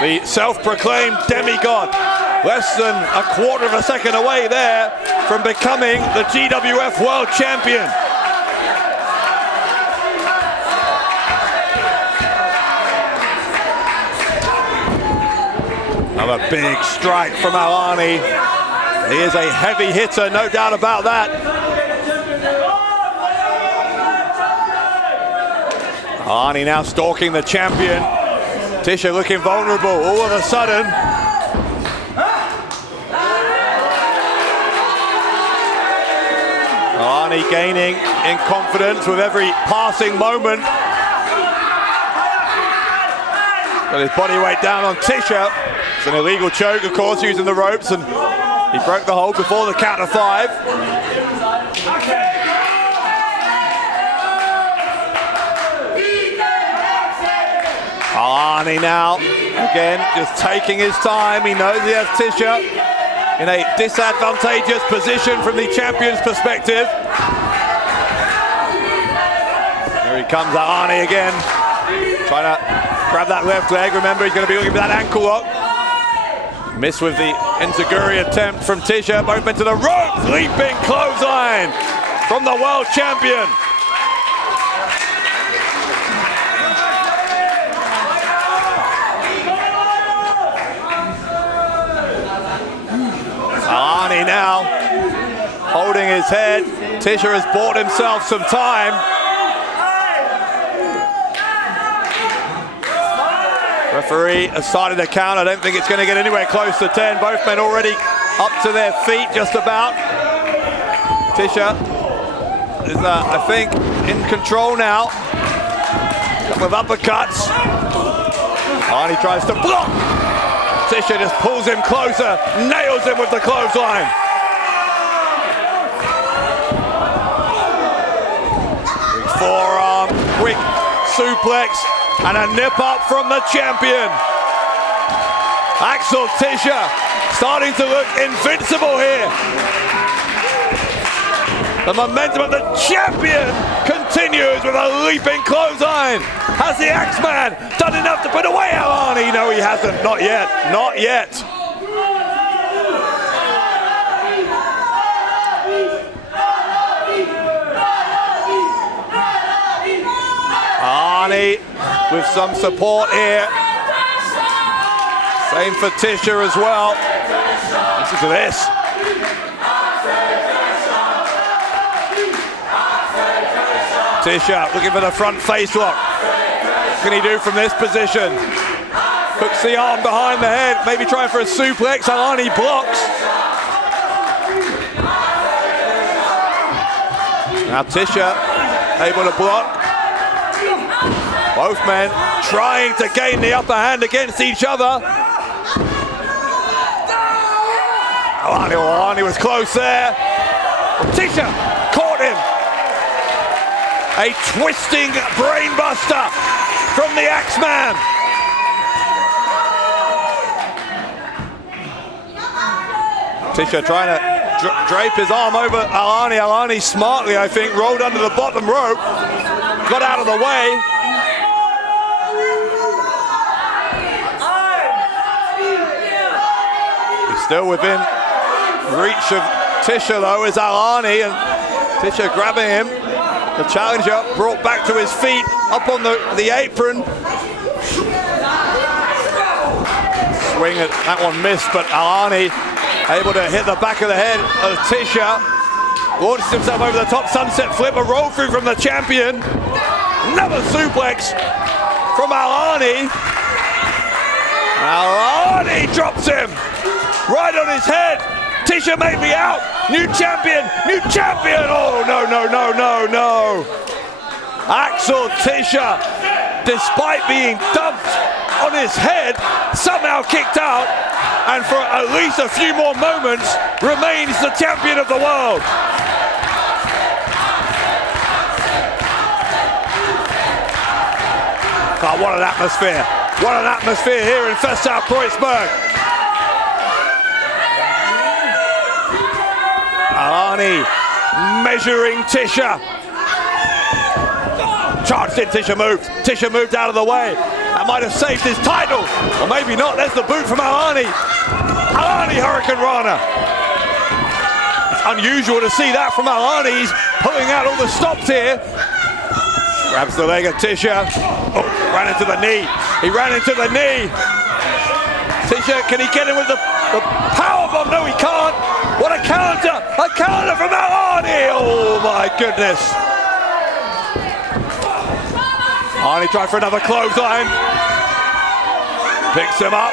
The self-proclaimed demigod, less than a quarter of a second away there from becoming the GWF World Champion. Another big strike from Alani. He is a heavy hitter, no doubt about that. Alani now stalking the champion. Tischer looking vulnerable all of a sudden. Alani gaining in confidence with every passing moment. Got his body weight down on Tischer. It's an illegal choke, of course, using the ropes, and he broke the hold before the count of 5. Alani now, again, just taking his time. He knows he has Tischer in a disadvantageous position from the champion's perspective. Here he comes, Alani again, trying to grab that left leg. Remember, he's going to be looking for that ankle lock. Missed with the enziguri attempt from Tischer. Both into the ropes. Leaping clothesline from the world champion. Alani now holding his head. Tischer has bought himself some time. Referee has started the count. I don't think it's going to get anywhere close to 10. Both men already up to their feet, just about. Tischer is, I think, in control now. Couple of uppercuts. Alani tries to block. Tischer just pulls him closer, nails him with the clothesline. Big forearm, quick suplex. And a nip up from the champion. Axel Tischer starting to look invincible here. The momentum of the champion continues with a leaping clothesline. Has the Axeman done enough to put away Alani? No, he hasn't. Not yet. Not yet. with some support here. Same for Tischer as well. Listen to this. Tischer looking for the front face lock. What can he do from this position? Hooks the arm behind the head, maybe trying for a suplex. Alani blocks. Now Tischer able to block. Both men trying to gain the upper hand against each other. Alani was close there. Tischer caught him. A twisting brainbuster from the Axeman. Tischer trying to drape his arm over Alani. Alani smartly, I think, rolled under the bottom rope, got out of the way. He's still within reach of Tischer though, is Alani, and Tischer grabbing him. The challenger brought back to his feet, up on the apron. Swing, that one missed, but Alani able to hit the back of the head of Tischer. Launches himself over the top, sunset flip, a roll through from the champion. Another suplex from Alani. Alani drops him right on his head. Tischer may be out. New champion, new champion. Oh, no, no, no, no, no. Axel Tischer, despite being dumped on his head, somehow kicked out, and for at least a few more moments remains the champion of the world. Oh, what an atmosphere. What an atmosphere here in Festsaal-Kreuzberg. Alani measuring Tischer. Charged in, Tischer moved. Tischer moved out of the way. That might have saved his title. Or maybe not. There's the boot from Alani. Alani Hurricane Rana. It's unusual to see that from Alani. He's pulling out all the stops here. Grabs the leg of Tischer. Oh, ran into the knee. He ran into the knee. Tischer, can he get him with the powerbomb? No, he can't. What a counter! A counter from Alani! Oh my goodness! Alani tried for another clothesline. Picks him up.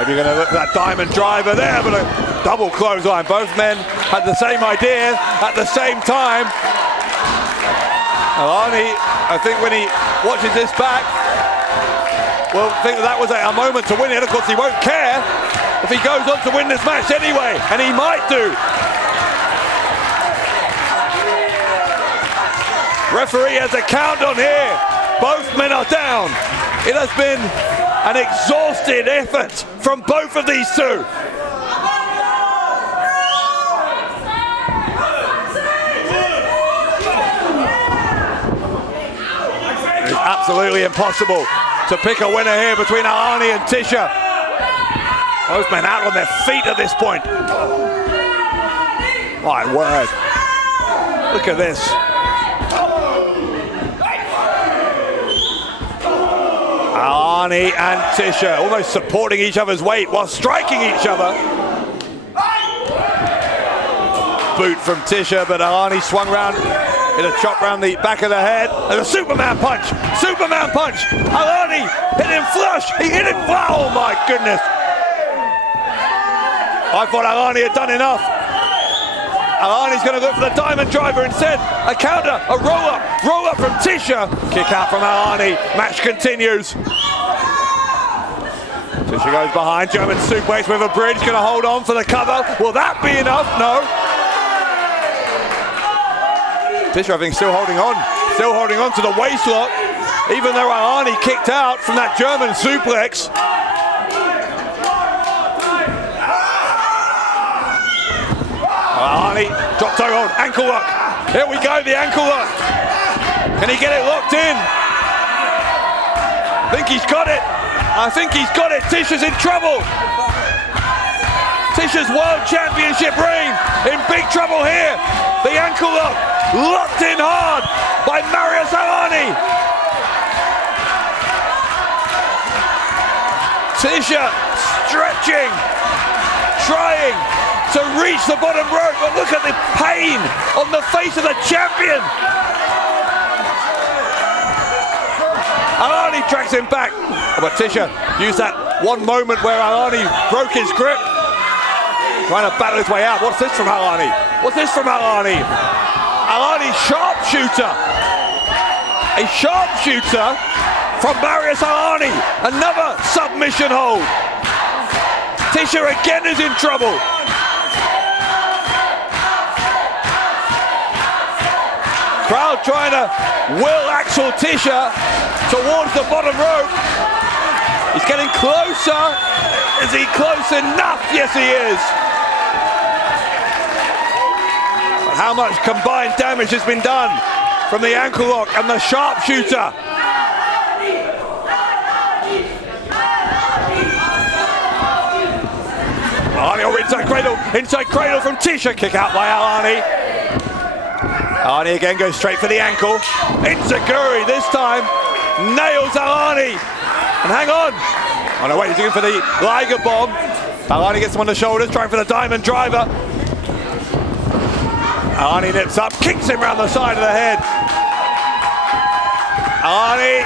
Maybe you're going to look at that diamond driver there, but a double clothesline. Both men had the same idea at the same time. Alani, I think when he watches this back, will think that was a moment to win it. Of course, he won't care if he goes on to win this match anyway, and he might do. Referee has a count on here. Both men are down. It has been an exhausted effort from both of these two. It's absolutely impossible to pick a winner here between Alani and Tischer. Both men out on their feet at this point. My word. Look at this. Alani and Tischer almost supporting each other's weight while striking each other. Boot from Tischer, but Alani swung round in a chop round the back of the head. And a Superman punch. Superman punch. Alani hit him flush. He hit him flat. Oh my goodness. I thought Alani had done enough. Alani's going to look for the diamond driver instead. A counter, a roll up from Tischer. Kick out from Alani. Match continues. Tischer goes behind, German suplex with a bridge. Going to hold on for the cover. Will that be enough? No. Tischer, I think, still holding on to the waist lock, even though Alani kicked out from that German suplex. Alani, drop toe hold, ankle lock. Here we go, the ankle lock. Can he get it locked in? I think he's got it. Tischer's in trouble. Tischer's World Championship reign in big trouble here. The ankle lock locked in hard by Marius Alani. Tischer stretching, trying to reach the bottom rope, but look at the pain on the face of the champion. Alani drags him back, but Tischer used that one moment where Alani broke his grip, trying to battle his way out. What's this from Alani? What's this from Alani? Alani sharpshooter. A sharpshooter from Marius Alani. Another submission hold. Tischer again is in trouble. Crowd trying to will Axel Tischer towards the bottom rope. He's getting closer. Is he close enough? Yes, he is. But how much combined damage has been done from the ankle lock and the sharpshooter? Alani over inside cradle from Tischer, kick out by Alani. Alani again goes straight for the ankle. Shaqiri this time nails Alani. And hang on. Oh no, wait, he's looking for the Liger bomb. Alani gets him on the shoulders, trying for the diamond driver. Alani nips up, kicks him round the side of the head. Alani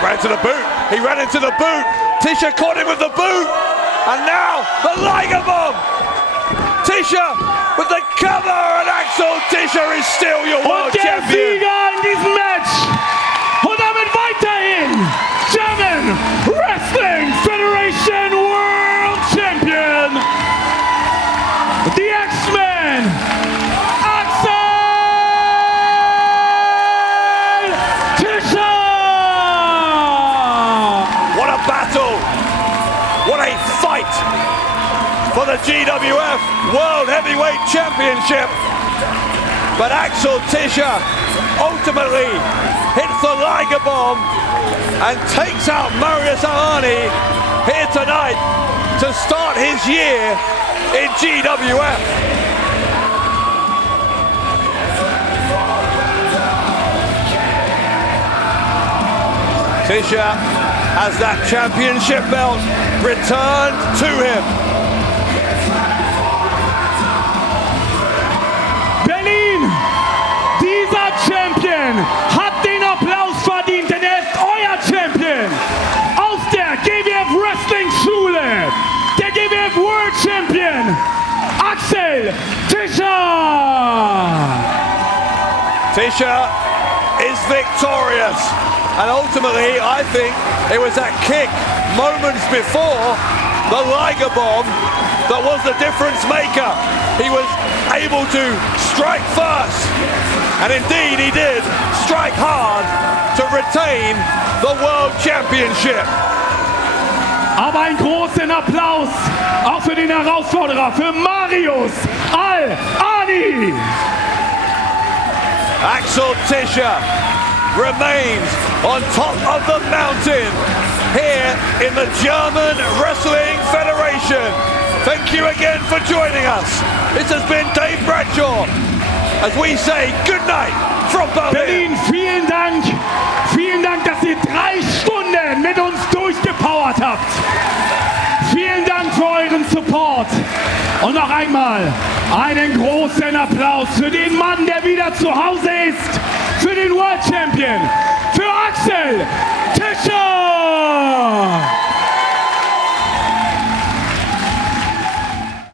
ran to the boot. He ran into the boot. Tischer caught him with the boot. And now the Liger bomb. Tischer with the cover, and Axel Tischer is still your world champion. Und der Sieger in diesem Match und damit weiterhin German Wrestling Federation World Champion, the X-Men, Axel Tischer. What a battle! What a fight for the GWF World Heavyweight Championship. But Axel Tischer ultimately hits the Liger bomb and takes out Marius Alani here tonight to start his year in GWF. Tischer has that championship belt returned to him. Berlin, dieser Champion hat den Applaus verdient, denn er ist euer Champion aus der GWF Wrestling Schule, der GWF World Champion, Axel Tischer. Tischer is victorious, and ultimately I think it was that kick moments before the Liger bomb that was the difference maker. He was able to strike first, and indeed he did strike hard to retain the World Championship. Aber einen großen Applaus auch für den Herausforderer, für Marius Al-Ani. Axel Tischer remains on top of the mountain here in the German Wrestling Federation. Thank you again for joining us. This has been Dave Bradshaw as we say good night from Berlin. Berlin, vielen Dank. Vielen Dank, dass ihr 3 Stunden mit uns durchgepowert habt. Vielen Dank für euren Support. Und noch einmal einen großen Applaus für den Mann, der wieder zu Hause ist. Für den World Champion. Für Axel Tischer.